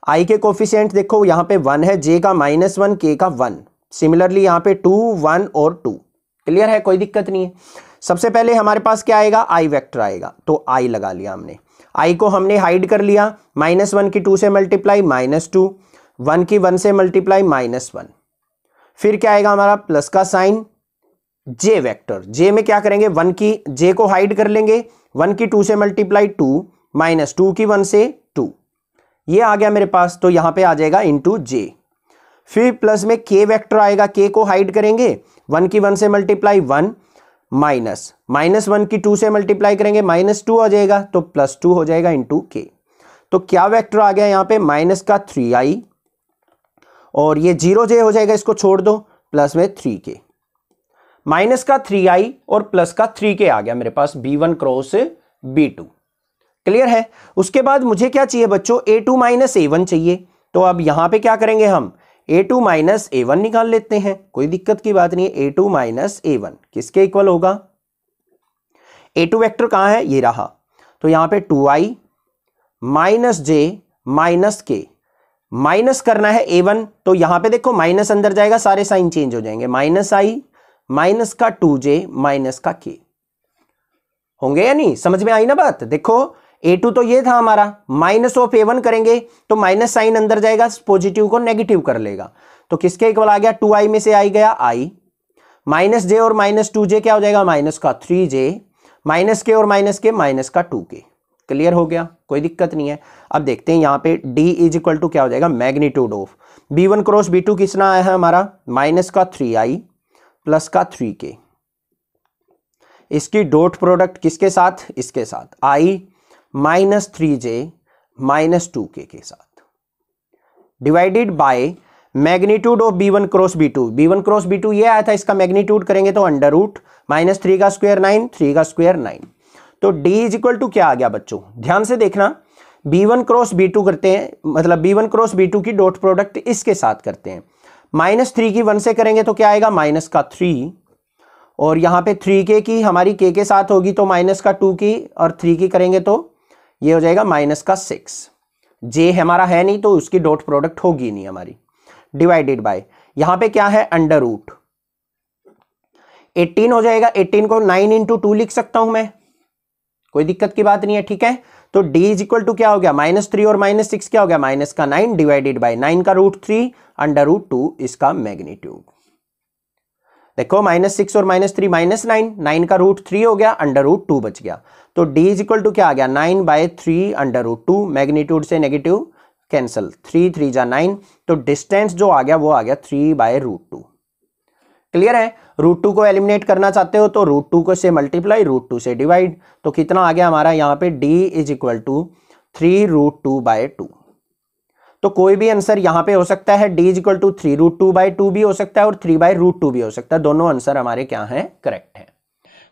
i के कोफिशिएंट देखो यहां पे 1 है, j का -1, k का 1। सिमिलरली यहां पे 2 1 और 2। क्लियर है, कोई दिक्कत नहीं है। सबसे पहले हमारे पास क्या आएगा, i वेक्टर आएगा, तो i लगा लिया हमने। i को हमने हाइड कर लिया, -1 की 2 से मल्टीप्लाई -2, 1 की 1 से मल्टीप्लाई -1। फिर क्या आएगा हमारा प्लस का साइन, j वेक्टर। j में क्या करेंगे, 1 की j को हाइड कर लेंगे, 1 की 2 से मल्टीप्लाई 2, -2 की 1 से 2, ये आ गया मेरे पास। तो यहां पे आ जाएगा इंटू j। फिर प्लस में k वेक्टर आएगा, k को हाइड करेंगे, 1 की 1 से मल्टीप्लाई 1, -1 की 2 से मल्टीप्लाई करेंगे -2 आ जाएगा, तो +2 हो जाएगा इंटू k। तो क्या वेक्टर आ गया यहाँ पे, माइनस का 3i और ये 0j हो जाएगा, इसको छोड़ दो, प्लस में 3k। माइनस का 3i और प्लस का 3k आ गया मेरे पास b1 क्रॉस b2। क्लियर है। उसके बाद मुझे क्या चाहिए बच्चों, A2 माइनस A1 चाहिए। तो अब यहां पे क्या करेंगे हम, A2 माइनस A1 निकाल लेते हैं, कोई दिक्कत की बात नहीं है। A2 माइनस A1 किसके इक्वल होगा, A2 वेक्टर कहां है, ये रहा। तो यहां पे 2i minus j minus k, minus करना है A1, तो यहां पे देखो माइनस अंदर जाएगा, सारे साइन चेंज हो जाएंगे, माइनस i माइनस का 2j माइनस का k, होंगे या नहीं, समझ में आई ना बात। देखो A2 तो ये था हमारा, माइनस ऑफ A1 करेंगे तो माइनस साइन अंदर जाएगा, पॉजिटिव को नेगेटिव कर लेगा, तो किसके इक्वल आ गया, 2i में से आई गया i, माइनस j और माइनस 2j क्या हो जाएगा, माइनस का 3j, माइनस के और माइनस के माइनस का 2k। क्लियर हो गया, कोई दिक्कत नहीं है। अब देखते हैं यहाँ पे d इज इक्वल टू क्या हो जाएगा, magnitude of b1 cross b2 कितना आया है हमारा, माइनस का 3i प्लस का 3k, इसकी डॉट प्रोडक्ट किसके साथ, इसके साथ, i minus 3j minus 2k के साथ, divided by magnitude of b1 cross b2, b1 cross b2 ये आया था, इसका मैग्नीट्यूड करेंगे तो अंडर रूट माइनस 3 का स्क्वायर 9, 3 का स्क्वायर 9। तो d इज इक्वल टू क्या आ गया बच्चों, ध्यान से देखना, b1 क्रॉस b2 करते हैं, मतलब b1 क्रॉस b2 की डॉट प्रोडक्ट इसके साथ करते हैं, माइनस 3 की 1 से करेंगे तो क्या आएगा, माइनस का 3, और यहां पे 3k की हमारी k के साथ होगी तो माइनस का 2 की, और 3 की करेंगे तो ये हो जाएगा माइनस का 6, j हमारा है नहीं तो उसकी डॉट प्रोडक्ट होगी नहीं हमारी, डिवाइडेड बाय यहां पे क्या है, अंडर रूट 18 हो जाएगा, 18 को 9 इंटू 2 लिख सकता हूं मैं, कोई दिक्कत की बात नहीं है, ठीक है। तो d इज इक्वल टू क्या हो गया, माइनस 3 और माइनस 6 क्या हो गया, माइनस का 9 डिवाइडेड बाय 9 का रूट 3 अंडर रूट 2 इसका मैग्नीट्यूड। देखो माइनस 6 और माइनस 3 माइनस 9, 9 का रूट 3 हो गया, अंडर रूट 2 बच गया। तो d इज इक्वल टू क्या आ गया, 9 बाय 3 अंडर रूट 2, मैग्नीट्यूड से नेगेटिव कैंसिल, 3 3 जा 9, तो डिस्टेंस जो आ गया वो आ गया 3 बाय रूट 2। क्लियर है, रूट 2 को एलिमिनेट करना चाहते हो तो रूट 2 को से मल्टीप्लाई, रूट 2 से डिवाइड, तो कितना आ गया हमारा यहाँ पे d is equal to 3 root 2 by 2। तो कोई भी आंसर यहां पे हो सकता है, d is equal to 3 root 2 by 2 भी हो सकता है और 3 बाय रूट 2 भी हो सकता है, दोनों आंसर हमारे क्या हैं, करेक्ट है।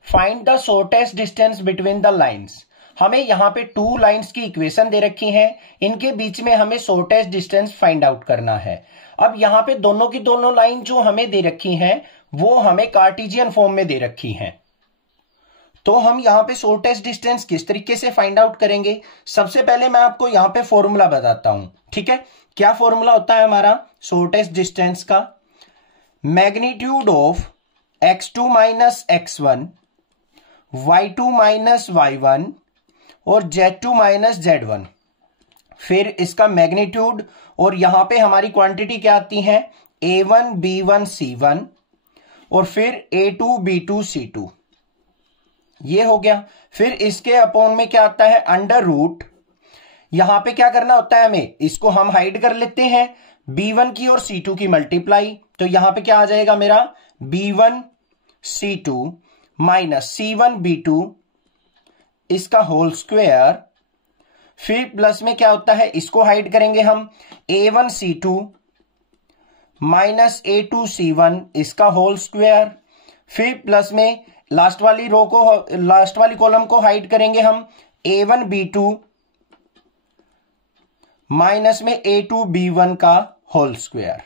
Find the shortest distance between the lines. हमें यहाँ पे 2 लाइंस की इक्वेशन दे रखी है, इनके बीच में हमें शॉर्टेस्ट डिस्टेंस फाइंड आउट करना है। अब यहाँ पे दोनों की दोनों लाइन जो हमें दे रखी हैं वो हमें कार्टेशियन फॉर्म में दे रखी हैं। तो हम यहाँ पे शॉर्टेस्ट डिस्टेंस किस तरीके से फाइंड आउट करेंगे, सबसे पहले मैं आपको यहाँ पे फॉर्मूला बताता हूं, ठीक है। क्या फॉर्मूला होता है हमारा शॉर्टेस्ट डिस्टेंस का, magnitude of x2 minus x1, y2 minus y1 और z2 माइनस z1, फिर इसका मैग्नीट्यूड, और यहां पे हमारी क्वांटिटी क्या आती है, a1 b1 c1 और फिर a2 b2 c2, ये हो गया। फिर इसके अपॉन में क्या आता है, अंडर रूट, यहां पे क्या करना होता है हमें, इसको हम हाइड कर लेते हैं, b1 की और c2 की मल्टीप्लाई, तो यहां पे क्या आ जाएगा मेरा b1 c2 minus c1 b2 इसका होल स्क्वायर, फिर प्लस में क्या होता है, इसको हाइड करेंगे हम, a1 c2 minus a2 c1 इसका होल स्क्वायर, फिर प्लस में लास्ट वाली रो को, लास्ट वाली कॉलम को हाइड करेंगे हम, a1 b2 माइनस में a2 b1 का होल स्क्वायर।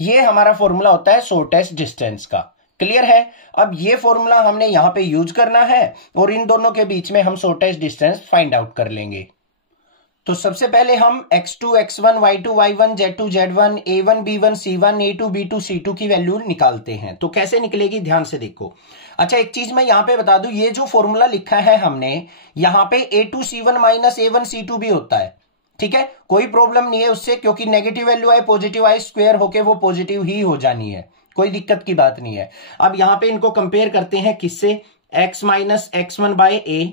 ये हमारा फॉर्मूला होता है शॉर्टेस्ट डिस्टेंस का। क्लियर है, अब ये फॉर्मूला हमने यहां पे यूज करना है और इन दोनों के बीच में हम शॉर्टेस्ट डिस्टेंस फाइंड आउट कर लेंगे। तो सबसे पहले हम x2 x1 y2 y1 z2 z1 a1 b1 c1 a2 b2 c2 की वैल्यू निकालते हैं। तो कैसे निकलेगी, ध्यान से देखो। अच्छा, एक चीज मैं यहां पे बता दूं, ये जो फॉर्मूला लिखा है हमने, यहां पे a2 c1 minus a1 c2 भी होता है, ठीक है, कोई प्रॉब्लम नहीं है उससे, क्योंकि नेगेटिव वैल्यू आए पॉजिटिव आए स्क्वायर होके वो पॉजिटिव ही हो जानी है, कोई दिक्कत की बात नहीं है। अब यहां पे इनको कंपेयर करते हैं किससे, x minus x1 by a,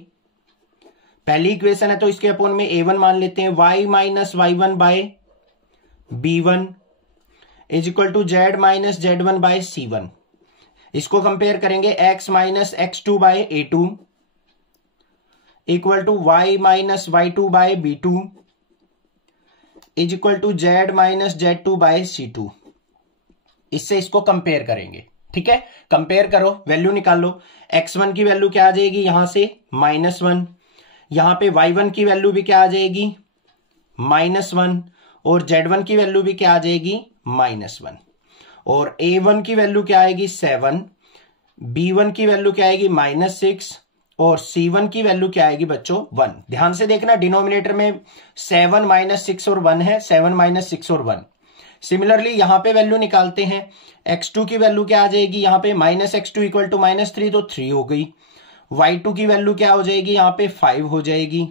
पहली इक्वेशन है तो इसके अपॉन में a1 मान लेते हैं, y minus y1 by b1 is equal to z minus z1 by c1, इसको कंपेयर करेंगे x minus x2 by a2 equal to y minus y2 by b2 is equal to z minus z2 by c2, इससे इसको compare करेंगे, ठीक है। Compare करो, value निकाल लो, x1 की वैल्यू क्या आ जाएगी यहां से, -1, यहां पे y1 की वैल्यू भी क्या आ जाएगी -1 और z1 की वैल्यू भी क्या आ जाएगी -1 और a1 की वैल्यू क्या आएगी 7, b1 की वैल्यू क्या आएगी -6 और c1 की वैल्यू क्या आएगी बच्चों 1। ध्यान से देखना डिनोमिनेटर में 7 -6 और 1 है, 7 -6 और 1। सिमिलरली यहां पे वैल्यू निकालते हैं, x2 की वैल्यू क्या आ जाएगी यहां पे -x2 इक्वल टू -3 तो 3 हो गई, y2 की वैल्यू क्या हो जाएगी यहां पे 5 हो जाएगी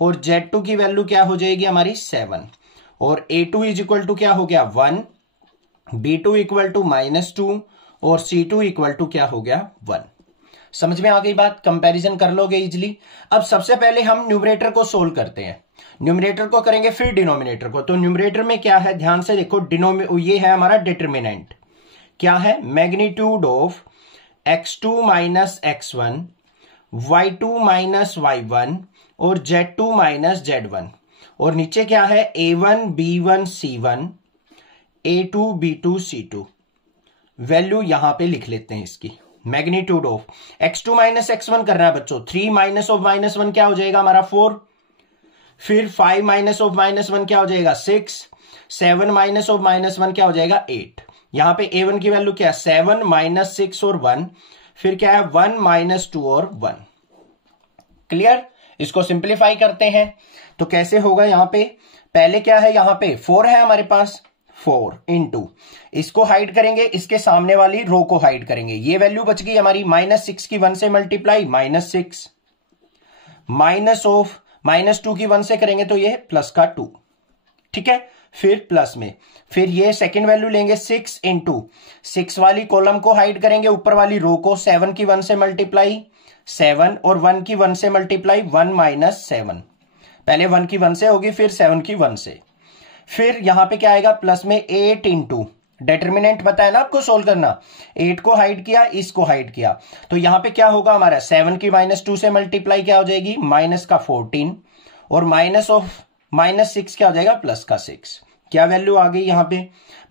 और z2 की वैल्यू क्या हो जाएगी हमारी 7 और a2 इज इक्वल टू क्या हो गया 1, b2 इक्वल टू -2 और c2 इक्वल टू क्या हो गया 1। समझ में आ गई बात, कंपैरिजन कर लोगे इजिली। अब सबसे पहले हम न्यूमरेटर को सोल्व करते हैं, न्यूमरेटर को करेंगे फिर डिनोमिनेटर को। तो न्यूमरेटर में क्या है ध्यान से देखो, ये है हमारा डिटरमिनेंट, क्या है magnitude of x2 minus x1, y2 minus y1 और z2 माइनस z1 और नीचे क्या है a1 b1 c1 a2 b2 c2। Value यहां पे लिख लेते हैं इसकी, magnitude of x2 minus x1 करना है बच्चों, 3 माइनस ऑफ -1 क्या हो जाएगा हमारा 4, फिर 5 माइनस ऑफ -1 क्या हो जाएगा 6, 7 माइनस ऑफ -1 क्या हो जाएगा 8। यहां पे a1 की वैल्यू क्या है 7 -6 और 1, फिर क्या है 1 -2 और 1। क्लियर, इसको सिंप्लीफाई करते हैं तो कैसे होगा, यहां पे पहले क्या है यहां पे 4 है हमारे पास, 4 इंटू इसको हाइड करेंगे, इसके सामने वाली रो को हाइड करेंगे, ये वैल्यू बच गई हमारी -6 की 1 से मल्टीप्लाई -6 माइनस ऑफ -2 की 1 से करेंगे तो ये प्लस का 2, ठीक है। फिर प्लस में फिर ये सेकंड वैल्यू लेंगे 6 इंटू 6 वाली कॉलम को हाइड करेंगे, ऊपर वाली रो को 7 की 1 से मल्टीप्लाई 7 और 1 की 1 से मल्टीप्लाई 1 माइनस 7, पहले 1 की 1 से होगी फिर 7 की 1 से, फिर यहां पे क्या आएगा प्लस में 8 इंटू डिटरमिनेंट बताया ना आपको सोल्व करना, 8 को हाइड किया इसको हाइड किया तो यहां पे क्या होगा हमारा 7 की -2 से मल्टीप्लाई क्या हो जाएगी माइनस का 14 और माइनस ऑफ -6 क्या हो जाएगा प्लस का 6। क्या वैल्यू आ गई यहां पे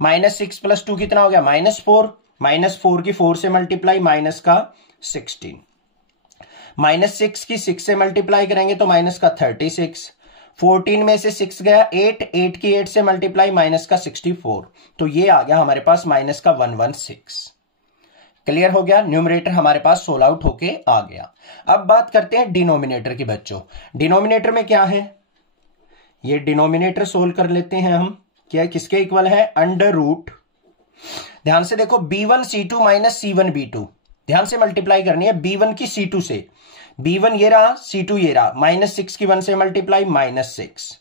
-6 + 2 कितना हो गया -4, -4 की 4 से मल्टीप्लाई माइनस का 16, -6 की 6 से मल्टीप्लाई करेंगे तो माइनस का 36, 14 में से 6 गया 8, 8 की 8 से मल्टीप्लाई माइनस का 64, तो ये आ गया हमारे पास माइनस का 116। क्लियर हो गया, न्यूमरेटर हमारे पास सोल्व आउट होके आ गया। अब बात करते हैं डिनोमिनेटर की बच्चों। डिनोमिनेटर में क्या है, ये डिनोमिनेटर सोल्व कर लेते हैं हम, क्या किसके इक्वल है अंडर रूट, ध्यान से देखो b1 c2 minus c1 b2, ध्यान से मल्टीप्लाई करनी है b1 की c2 से, b1 ये रहा c2 ये रहा, -6 की 1 से मल्टीप्लाई -6,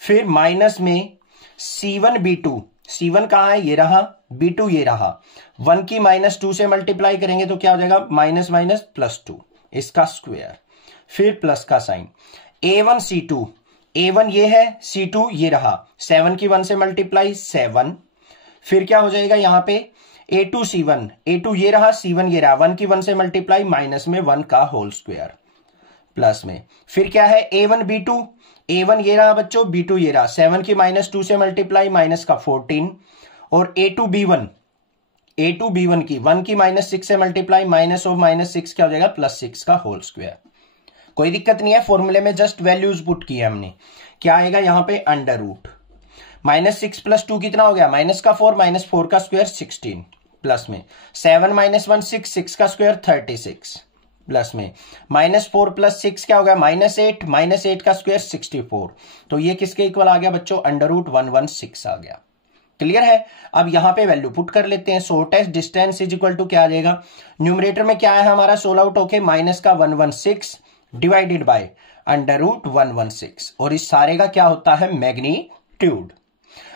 फिर माइनस में c1 b2, c1 कहां है ये रहा, b2 ये रहा, 1 की -2 से मल्टीप्लाई करेंगे तो क्या हो जाएगा माइनस माइनस +2 इसका स्क्वायर, फिर प्लस का साइन, a1 c2, a1 ये है c2 ये रहा, 7 की 1 से मल्टीप्लाई 7, फिर क्या हो जाएगा यहां पे a2 c1, a2 ये रहा c1 ये रहा, 1 की 1 से मल्टीप्लाई माइनस में 1 का होल स्क्वायर, प्लस में फिर क्या है a1 b2, a1 ये रहा बच्चों b2 ये रहा, 7 की -2 से मल्टीप्लाई माइनस का 14 और a2 b1, a2 b1 की 1 की -6 से मल्टीप्लाई माइनस ऑफ -6 क्या हो जाएगा +6 का होल स्क्वायर। कोई दिक्कत नहीं है, फॉर्मूले में जस्ट वैल्यूज पुट की है हमने, क्या आएगा यहां पे अंडर रूट, -6 + 2 कितना हो गया माइनस का 4, -4 का स्क्वायर 16, प्लस में 7 - 1 6, 6 का स्क्वायर 36, प्लस में -4 + 6 क्या हो गया -8, -8 का स्क्वायर 64, तो ये किसके इक्वल आ गया बच्चों अंडर रूट 116 आ गया। क्लियर है, अब यहां पे वैल्यू पुट कर लेते हैं, shortest distance is equal to क्या आ जाएगा, न्यूमरेटर में क्या है हमारा सोल्व आउट होके माइनस का 116 डिवाइडेड बाय अंडर रूट 116 और इस सारे का क्या होता है मैग्नीट्यूड।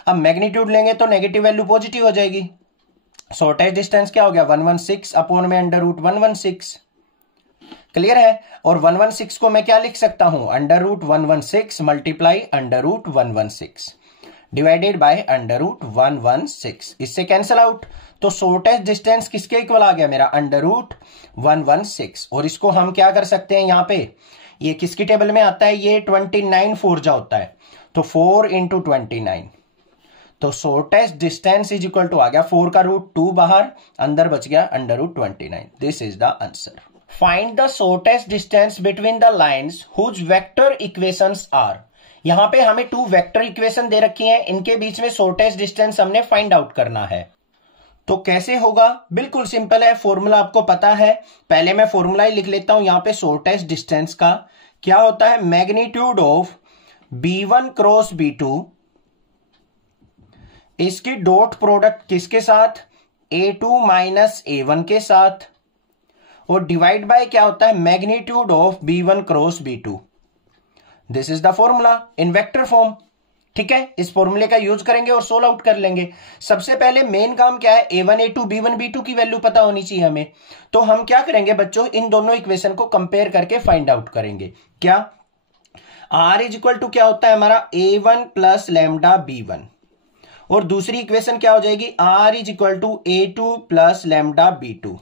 अब मैग्नीट्यूड लेंगे तो नेगेटिव वैल्यू पॉजिटिव हो जाएगी, शॉर्टेस्ट डिस्टेंस क्या हो गया 116 अपॉन में अंडर रूट 116। क्लियर है, और 116 को मैं क्या लिख सकता हूं under root 116 multiply under root 116 divided by under root 116, इससे कैंसिल आउट, तो शॉर्टेस्ट डिस्टेंस किसके इक्वल आ गया मेरा अंडर रूट 116। और इसको हम क्या कर सकते हैं यहाँ पे, ये किसकी टेबल में आता है, ये 29 फोरजा होता है, तो 4 × 29, तो shortest distance is equal to आ गया 4 का रूट 2 बाहर, अंदर बच गया under root 29। This is the answer. Find the shortest distance between the lines whose vector equations are. यहां पे हमें 2 वेक्टर इक्वेशन दे रखी हैं, इनके बीच में शॉर्टेस्ट डिस्टेंस हमने फाइंड आउट करना है। तो कैसे होगा? बिल्कुल सिंपल है, फॉर्मूला आपको पता है। पहले मैं फॉर्मूला ही लिख लेता हूं यहां पे शॉर्टेस्ट डिस्टेंस का। क्या होता है? Magnitude of B1 cross B2, इसकी डॉट प्रोडक्ट किसके साथ? A2 माइनस A1 के साथ, और डिवाइड बाय क्या होता है? Magnitude of B1 cross B2। This is the formula in vector form. ठीक है, इस फॉर्मूले का यूज करेंगे और सोल्व आउट कर लेंगे। सबसे पहले मेन काम क्या है? A1 A2 B1 B2 की वैल्यू पता होनी चाहिए हमें। तो हम क्या करेंगे बच्चों? इन दोनों इक्वेशन को कंपेयर करके फाइंड आउट करेंगे। क्या R इज इक्वल टू क्या होता है हमारा? A1 प्लस लैम्डा B1, और दूसरी इक्वेशन क्या हो जाएगी? R is equal to A2 plus lambda B2।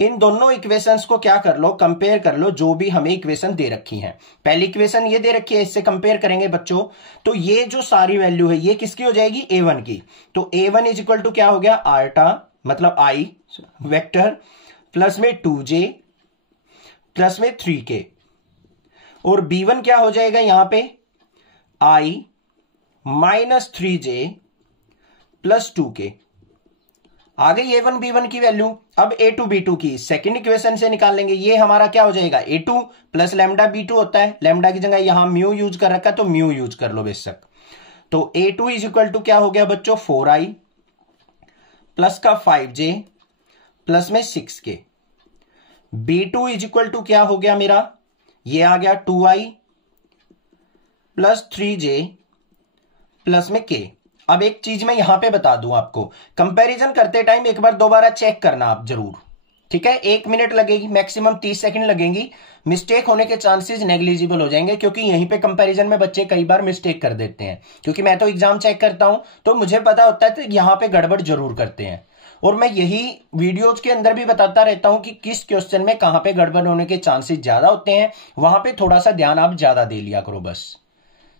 इन दोनों इक्वेशंस को क्या कर लो? कंपेयर कर लो, जो भी हमें इक्वेशन दे रखी हैं। पहली इक्वेशन ये दे रखी है, इससे कंपेयर करेंगे बच्चों। तो ये जो सारी वैल्यू है ये किसकी हो जाएगी? A1 की। तो A1 इज इक्वल टू क्या हो गया? आर्टा मतलब I वेक्टर प्लस में 2J प्लस में 3K, और B1 क्या हो जाएगा यहां पे? I minus 3J plus 2K। आ गई A1 B1 की वैल्यू। अब A2 B2 की सेकंड इक्वेशन से निकाल लेंगे। ये हमारा क्या हो जाएगा? A2 प्लस लैम्डा B2 होता है, लैम्डा की जगह यहां म्यू यूज कर रखा है तो म्यू यूज कर लो बेशक। तो A2 इज इक्वल टू क्या हो गया बच्चों? 4I प्लस का 5J प्लस में 6K। B2 is equal to क्या हो गया मेरा? ये आ गया 2I प्लस 3J प्लस में K। अब एक चीज मैं यहां पे बता दूं आपको, कंपैरिजन करते टाइम एक बार दोबारा चेक करना आप जरूर। ठीक है, 1 मिनट लगेगी, मैक्सिमम 30 सेकंड लगेंगी। मिस्टेक होने के चांसेस नेग्लिजिबल हो जाएंगे, क्योंकि यहीं पे कंपैरिजन में बच्चे कई बार मिस्टेक कर देते हैं। क्योंकि मैं तो एग्जाम चेक करता हूं तो मुझे पता होता है तो यहां पे गड़बड़ जरूर करते हैं, और मैं यही वीडियोज के अंदर भी बताता रहता हूं कि किस क्वेश्चन में कहां पे गड़बड़ होने के चांसेस ज्यादा होते हैं। वहां पे थोड़ा सा ध्यान आप ज्यादा दे लिया करो, बस।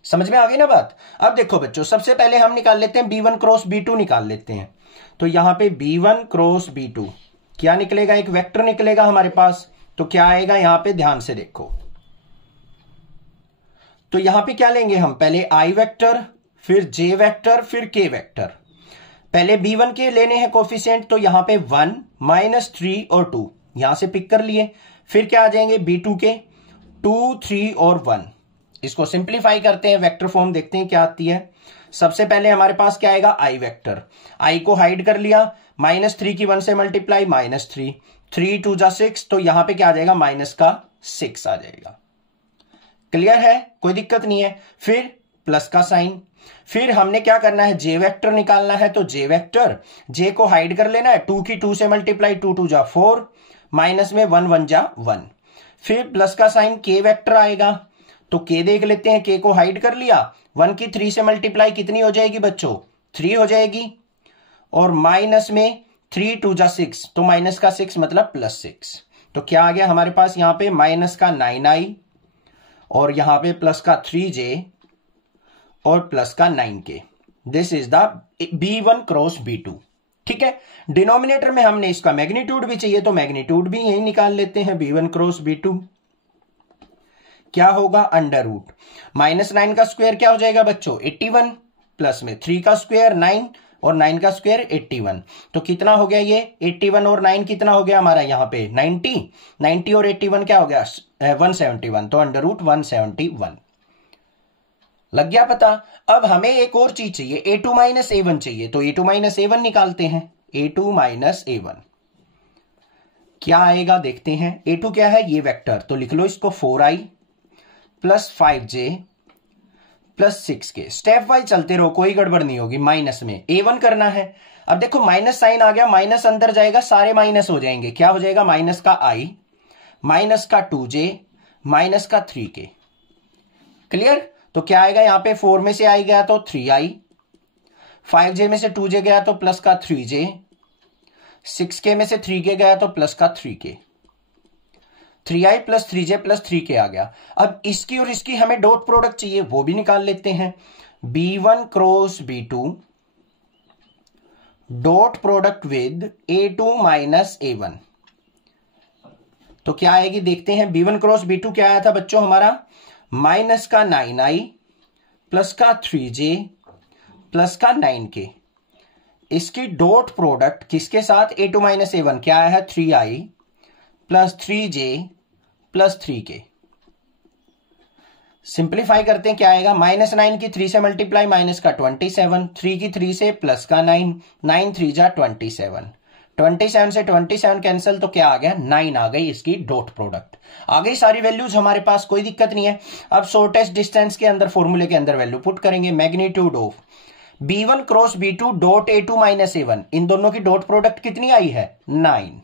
समझ में आ गई ना बात? अब देखो बच्चों, सबसे पहले हम निकाल लेते हैं B1 क्रॉस B2 निकाल लेते हैं। तो यहां पे B1 क्रॉस B2 क्या निकलेगा? एक वेक्टर निकलेगा हमारे पास। तो क्या आएगा यहां पे? ध्यान से देखो। तो यहां पे क्या लेंगे हम? पहले I वेक्टर, फिर J वेक्टर, फिर K वेक्टर। पहले B1 के लेने हैं कोफिशिएंट, तो यहां पे 1 माइनस 3 और 2 यहां से पिक कर लिए। फिर क्या आ जाएंगे? B2 के 2 3 और 1। इसको सिंप्लीफाई करते हैं, वेक्टर फॉर्म देखते हैं क्या आती है। सबसे पहले हमारे पास क्या आएगा? I vector. I को हाइड कर लिया, माइनस 3 की 1 से मल्टीप्लाई, माइनस 3, 3 2 जा 6, तो यहां पे क्या आ जाएगा? माइनस का 6 आ जाएगा। क्लियर है? कोई दिक्कत नहीं है। फिर प्लस का साइन। फिर हमने क्या करना है? J वेक्टर निकालना है। तो J वेक्टर, J को हाइड कर लेना है, 2 की 2 से मल्टीप्लाई, 2 2 जा 4, माइनस में 1 1 जा 1। फिर प्लस का साइन K वेक्टर आएगा। तो K देख लेते हैं, K को हाइड कर लिया, 1 की 3 से मल्टीप्लाई कितनी हो जाएगी बच्चों? 3 हो जाएगी, और माइनस में 3 2 जा 6, तो माइनस का 6 मतलब प्लस 6। तो क्या आ गया हमारे पास यहां पे? माइनस का 9I, और यहां पे प्लस का 3J और प्लस का 9K। This is the B1 cross B2। ठीक है, डिनोमिनेटर में हमने इसका मैग्नीट्यूड भी चाहिए, तो मैग्नीट्यूड भी यही निकाल लेते हैं। B1 क्रॉस B2 क्या होगा? अंडर रूट -9 का स्क्वायर क्या हो जाएगा बच्चों? 81, प्लस में 3 का स्क्वायर 9, और 9 का स्क्वायर 81। तो कितना हो गया ये? 81 और 9 कितना हो गया हमारा यहाँ पे? 90 और 81 क्या हो गया? 171। तो अंडर रूट 171 लग गया पता। अब हमें एक और चीज चाहिए, A2 माइनस A1 चाहिए। तो A2 माइनस A1 निकालते हैं। A2 माइनस A1 क्या आएगा देखते हैं। A2 क्या है? ये वेक्टर, तो लिख लो इसको 4I plus 5J plus 6K। Step wise चलते रहो, कोई गड़बड़ नहीं होगी। माइनस में A1 करना है। अब देखो माइनस साइन आ गया, माइनस अंदर जाएगा, सारे माइनस हो जाएंगे। क्या हो जाएगा? माइनस का I, माइनस का 2J, माइनस का 3K। क्लियर? तो क्या आएगा यहां पे? 4 में से I गया तो 3I, 5J में से 2J गया तो प्लस का 3J, 6K में से 3K गया तो प्लस का 3K। 3I plus 3J plus 3K आ गया। अब इसकी और इसकी हमें डॉट प्रोडक्ट चाहिए, वो भी निकाल लेते हैं। B1 cross B2 dot product with A2 minus A1। तो क्या आएगी देखते हैं। B1 क्रॉस B2 क्या आया था बच्चों हमारा, माइनस का 9i प्लस का 3j प्लस का 9k। इसकी डॉट प्रोडक्ट किसके साथ, A2 माइनस A1 क्या आया है 3i plus 3j plus 3k। Simplify करते हैं क्या आएगा, -9 की 3 से मल्टीप्लाई माइनस का 27, 3 की 3 से प्लस का 9, 9 3 जा 27, 27 से 27 कैंसिल तो क्या आ गया 9 आ गई इसकी डॉट प्रोडक्ट। आ गई सारी वैल्यूज हमारे पास, कोई दिक्कत नहीं है। अब शॉर्टेस्ट डिस्टेंस के अंदर फॉर्मूले के अंदर वैल्यू पुट करेंगे। Magnitude of B1 cross B2 dot A2 minus A1, इन दोनों की डॉट प्रोडक्ट कितनी आई है 9।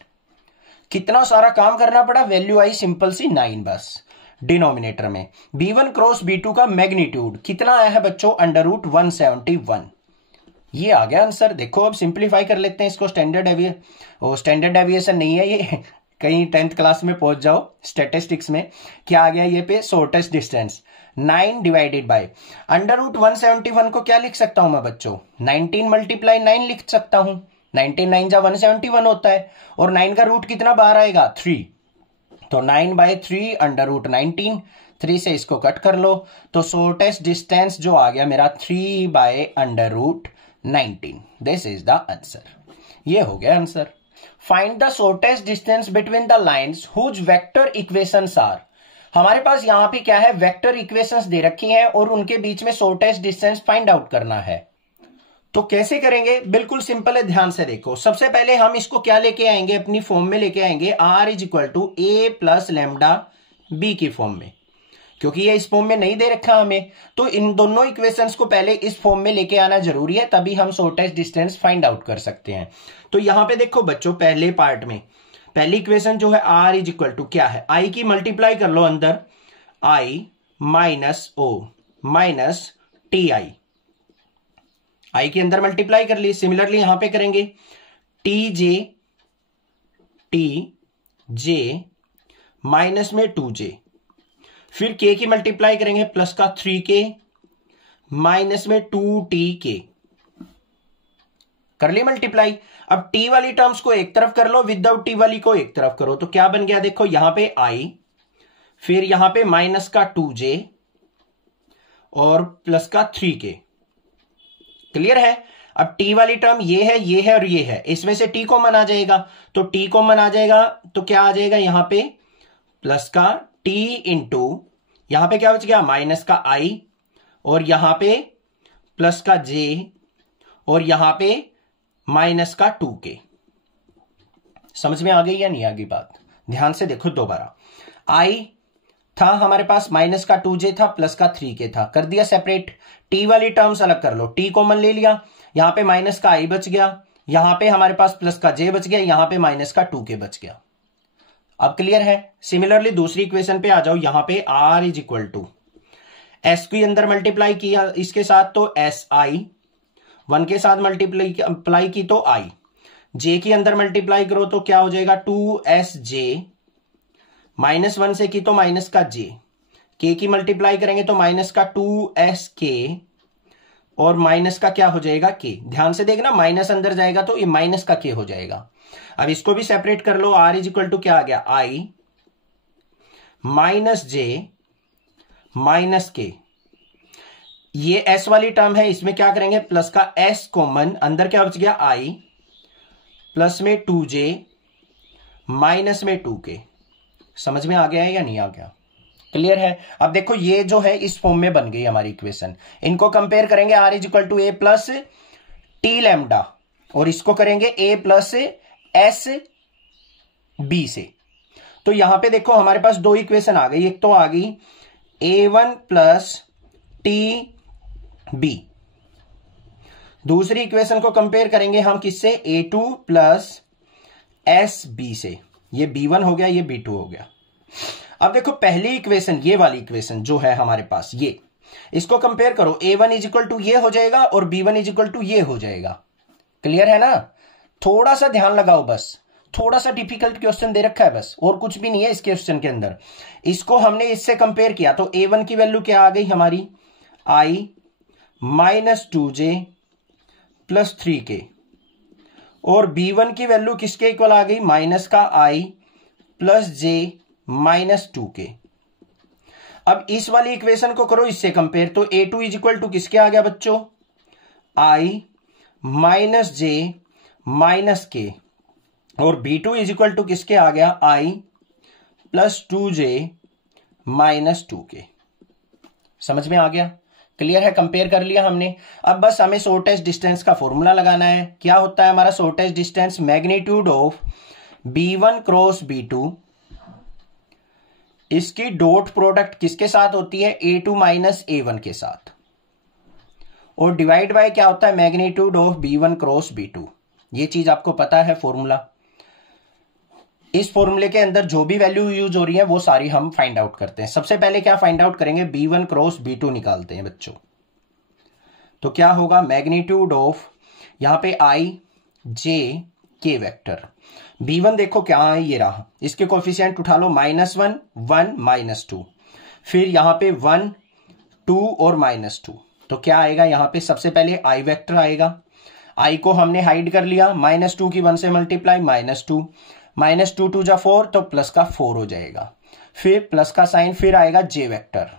कितना सारा काम करना पड़ा, वैल्यू आई सिंपल सी 9 बस डिनोमिनेटर में। B1 क्रॉस B2 का मैग्नीट्यूड कितना आया है बच्चों, √171। ये आ गया आंसर। देखो अब सिंप्लीफाई कर लेते हैं इसको। स्टैंडर्ड डेविएशन नहीं है ये, कहीं 10th क्लास में पहुंच जाओ स्टैटिस्टिक्स में। क्या आ गया ये पे, शॉर्टेस्ट डिस्टेंस 9 डिवाइडेड बाय √171 को क्या लिख सकता हूं मैं बच्चों, 19 मल्टीप्लाई 9 लिख सकता हूं। 19 9 जा 171 होता है, और 9 का रूट कितना बाहर आएगा 3, तो 9/3 √19, 3 से इसको कट कर लो तो शॉर्टेस्ट डिस्टेंस जो आ गया मेरा 3/√19। This is the answer. ये हो गया answer. Find the shortest distance between the lines whose vector equations are. हमारे पास यहां पे क्या है, वेक्टर इक्वेशंस दे रखी हैं और उनके बीच में शॉर्टेस्ट डिस्टेंस फाइंड आउट करना है। तो कैसे करेंगे, बिल्कुल सिंपल है, ध्यान से देखो। सबसे पहले हम इसको क्या लेके आएंगे, अपनी फॉर्म में लेके आएंगे, R = A + λb की फॉर्म में, क्योंकि ये इस फॉर्म में नहीं दे रखा हमें। तो इन दोनों इक्वेशंस को पहले इस फॉर्म में लेके आना जरूरी है, तभी हम शॉर्टेस्ट डिस्टेंस फाइंड आउट कर सकते हैं। तो यहां पे देखो बच्चों, पहले पार्ट में पहली इक्वेशन जो है R = क्या है, I की मल्टीप्लाई कर लो अंदर, I - O - TI, I के अंदर मल्टीप्लाई कर ली। सिमिलरली यहां पे करेंगे TJ माइनस में 2J, फिर K की मल्टीप्लाई करेंगे प्लस का 3K माइनस में 2TK। कर ली मल्टीप्लाई। अब T वाली टर्म्स को एक तरफ कर लो, विदाउट T वाली को एक तरफ करो, तो क्या बन गया देखो, यहां पे I, फिर यहां पे माइनस का 2J और प्लस का 3K। क्लियर है। अब T वाली टर्म ये है और ये है, इसमें से T कॉमन आ जाएगा, तो T कॉमन आ जाएगा तो क्या आ जाएगा यहां पे प्लस का T इंटू, यहां पे क्या बच गया माइनस का I, और यहां पे प्लस का J, और यहां पे माइनस का 2K। समझ में आ गई या नहीं आ गई बात, ध्यान से देखो दोबारा। I था हमारे पास, माइनस का 2J था, प्लस का 3K था, कर दिया सेपरेट। T वाली टर्म्स अलग कर लो, T कॉमन ले लिया, यहां पे माइनस का I बच गया, यहां पे हमारे पास प्लस का J बच गया, यहां पे माइनस का 2K बच गया। अब क्लियर है। सिमिलरली दूसरी इक्वेशन पे आ जाओ, यहां पे R = S के अंदर मल्टीप्लाई किया इसके साथ तो SI, 1 के साथ मल्टीप्लाई की तो I, J के अंदर मल्टीप्लाई करो तो क्या हो जाएगा 2SJ, -1 से की तो माइनस का J, K की मल्टीप्लाई करेंगे तो माइनस का 2SK, और माइनस का क्या हो जाएगा K। ध्यान से देखना, माइनस अंदर जाएगा तो ये माइनस का K हो जाएगा। अब इसको भी सेपरेट कर लो, R = क्या आ गया I -J -K। ये S वाली टर्म है, इसमें क्या करेंगे प्लस का S कॉमन, अंदर क्या बच गया I, प्लस में 2J माइनस में 2K। समझ में आ गया है या नहीं आ गया, क्लियर है। अब देखो ये जो है इस फॉर्म में बन गई हमारी इक्वेशन। इनको कंपेयर करेंगे, R = A + T λ, और इसको करेंगे A + SB से। तो यहां पे देखो हमारे पास दो इक्वेशन आ गई, एक तो आ गई A1 + TB, दूसरी इक्वेशन को कंपेयर करेंगे हम किससे, A2 + SB से। ये B1 हो गया, ये B2 हो गया। अब देखो पहली इक्वेशन, ये वाली इक्वेशन जो है हमारे पास, ये इसको कंपेयर करो, A1 = ये हो जाएगा और B1 = ये हो जाएगा। क्लियर है ना। थोड़ा सा ध्यान लगाओ बस, थोड़ा सा डिफिकल्ट क्वेश्चन दे रखा है बस, और कुछ भी नहीं है इस क्वेश्चन के अंदर। इसको हमने इससे कंपेयर किया तो A1 की वैल्यू क्या आ गई हमारी, I - 2J + 3K, और B1 की वैल्यू किसके इक्वल आ गई, माइनस का I plus J minus 2k। अब इस वाली इक्वेशन को करो इससे कंपेयर, तो a2 इज इक्वल टू किसके आ गया बच्चों, i माइनस जे माइनस के, और b2 इज इक्वल टू किसके आ गया, i plus 2j minus 2k। समझ में आ गया, क्लियर है, कंपेयर कर लिया हमने। अब बस हमें शॉर्टेस्ट डिस्टेंस का फॉर्मूला लगाना है। क्या होता है हमारा shortest distance, magnitude of b1 cross b2, इसकी डॉट प्रोडक्ट किसके साथ होती है, a2 माइनस a1 के साथ, और डिवाइड बाय क्या होता है, magnitude of b1 cross b2। ये चीज आपको पता है फॉर्मूला। इस फॉर्मूले के अंदर जो भी वैल्यू यूज हो रही है वो सारी हम फाइंड आउट करते हैं। सबसे पहले क्या फाइंड आउट करेंगे, b1 क्रॉस b2 निकालते हैं बच्चों। तो क्या होगा, मैग्नीट्यूड ऑफ, यहां पे i j k vector, b1 देखो क्या है, ये रहा, इसके कोफिशिएंट उठा लो, -1 1 -2, फिर यहां पे 1 2 और -2। तो क्या आएगा यहां पे, सबसे पहले i वेक्टर आएगा, i को हमने हाइड कर लिया, -2 की 1 से मल्टीप्लाई, -2 -2 2 जा 4, तो प्लस का 4 हो जाएगा, फिर प्लस का साइन, फिर आएगा j वेक्टर,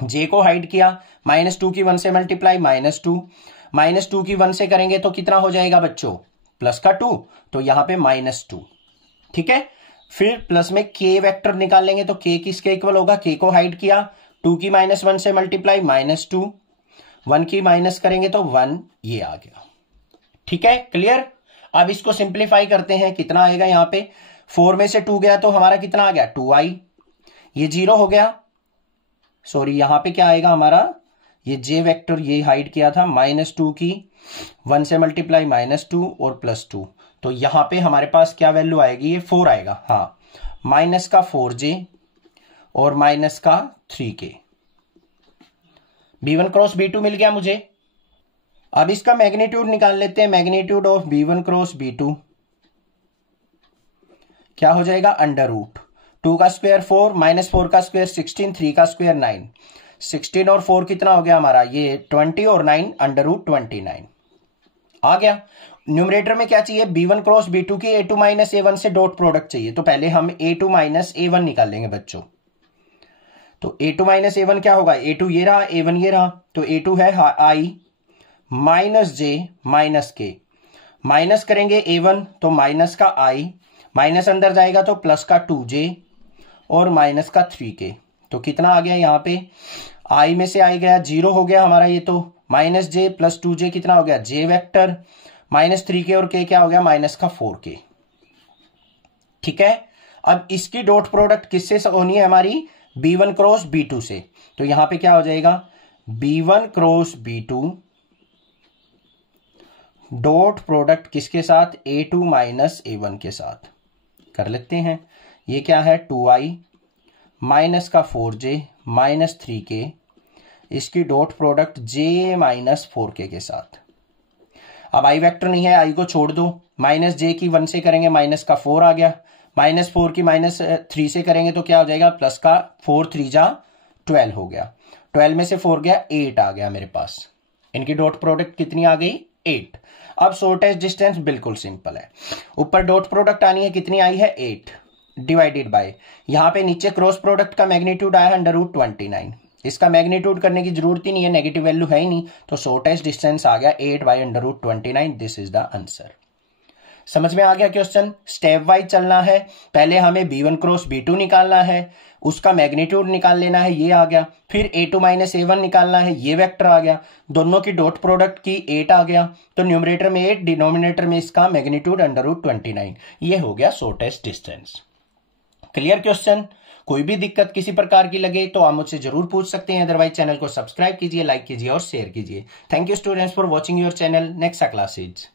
j को हाइड किया, -2 की 1 से मल्टीप्लाई, -2 की 1 से करेंगे तो कितना हो जाएगा बच्चों, प्लस का 2, तो यहां पे -2, ठीक है। फिर प्लस में k वेक्टर निकाल लेंगे, तो k किसके इक्वल होगा, k को हाइड किया, 2 की -1 से मल्टीप्लाई, -2, 1 की माइनस करेंगे तो 1, ये आ गया, ठीक है, क्लियर। अब इसको सिंप्लीफाई करते हैं, कितना आएगा यहाँ पे, 4 में से 2 गया तो हमारा कितना आ गया, 2i, ये 0 हो गया, सॉरी यहां पे क्या आएगा हमारा, ये j वेक्टर ये हाइड किया था, -2 की 1 से मल्टीप्लाई, -2 और +2, तो यहां पे हमारे पास क्या वैल्यू आएगी, ये 4 आएगा, हाँ, माइनस का 4j और माइनस का 3k। b1 क्रॉस b2 मिल गया मुझे। अब इसका मैग्नीट्यूड निकाल लेते हैं, magnitude of b1 cross b2 क्या हो जाएगा, अंडर रूट 2 का स्क्वायर 4, -4 का स्क्वायर 16, 3 का स्क्वायर 9, 16 और 4 कितना हो गया हमारा, ये 20 और 9 अंडर रूट 29 आ गया। न्यूमरेटर में क्या चाहिए, b1 क्रॉस b2 की a2 माइनस a1 से डॉट प्रोडक्ट चाहिए, तो पहले हम a2 माइनस a1 निकालेंगे बच्चों। तो a2 माइनस a1 क्या होगा, a2 ये रहा, a1 ये रहा, तो a2 है i minus j minus k, minus करेंगे a1 तो माइनस का i, माइनस अंदर जाएगा तो प्लस का 2j और माइनस का 3k, तो कितना आ गया यहाँ पे, i में से i गया 0 हो गया हमारा, ये तो -j प्लस 2j कितना हो गया, j वेक्टर, -3k और k क्या हो गया, माइनस का 4k, ठीक है। अब इसकी डॉट प्रोडक्ट किससे होनी है हमारी, b1 क्रॉस b2 से, तो यहां पे क्या हो जाएगा, b1 cross b2 dot product किसके साथ, a2 माइनस a1 के साथ, कर लेते हैं। ये क्या है, 2i माइनस का 4j माइनस 3k, इसकी dot product j minus 4k के साथ। अब i वेक्टर नहीं है, i को छोड़ दो, -j की 1 से करेंगे माइनस का 4 आ गया, -4 की -3 से करेंगे तो क्या हो जाएगा, प्लस का 4 3 जा 12 हो गया, 12 में से 4 गया 8 आ गया मेरे पास, इनकी डॉट प्रोडक्ट कितनी आ गई, 8। अब शॉर्टेस्ट डिस्टेंस बिल्कुल सिंपल है, ऊपर डॉट प्रोडक्ट आनी है, कितनी आई है 8, डिवाइडेड बाय, यहां पे नीचे क्रॉस प्रोडक्ट का मैग्नीट्यूड आया है √29, इसका मैग्नीट्यूड करने की जरूरत ही नहीं है, नेगेटिव वैल्यू है ही नहीं, तो शॉर्टेस्ट डिस्टेंस आ गया 8/√29, दिस इज द आंसर। समझ में आ गया क्वेश्चन, स्टेप वाइज चलना है, पहले हमें b1 क्रॉस b2 निकालना है, उसका मैग्नीट्यूड निकाल लेना है, ये आ गया, फिर a2 माइनस a1 निकालना है, ये वेक्टर आ गया, दोनों की डॉट प्रोडक्ट की 8 आ गया, तो न्यूमरेटर में 8, डिनोमिनेटर में इसका मैग्नीट्यूड √29, ये हो गया शॉर्टेस्ट डिस्टेंस। क्लियर क्वेश्चन, कोई भी दिक्कत किसी प्रकार की लगे तो आप मुझसे जरूर पूछ सकते हैं, अदरवाइज चैनल को सब्सक्राइब कीजिए, लाइक कीजिए और शेयर कीजिए। Thank you students for watching your channel, next classes.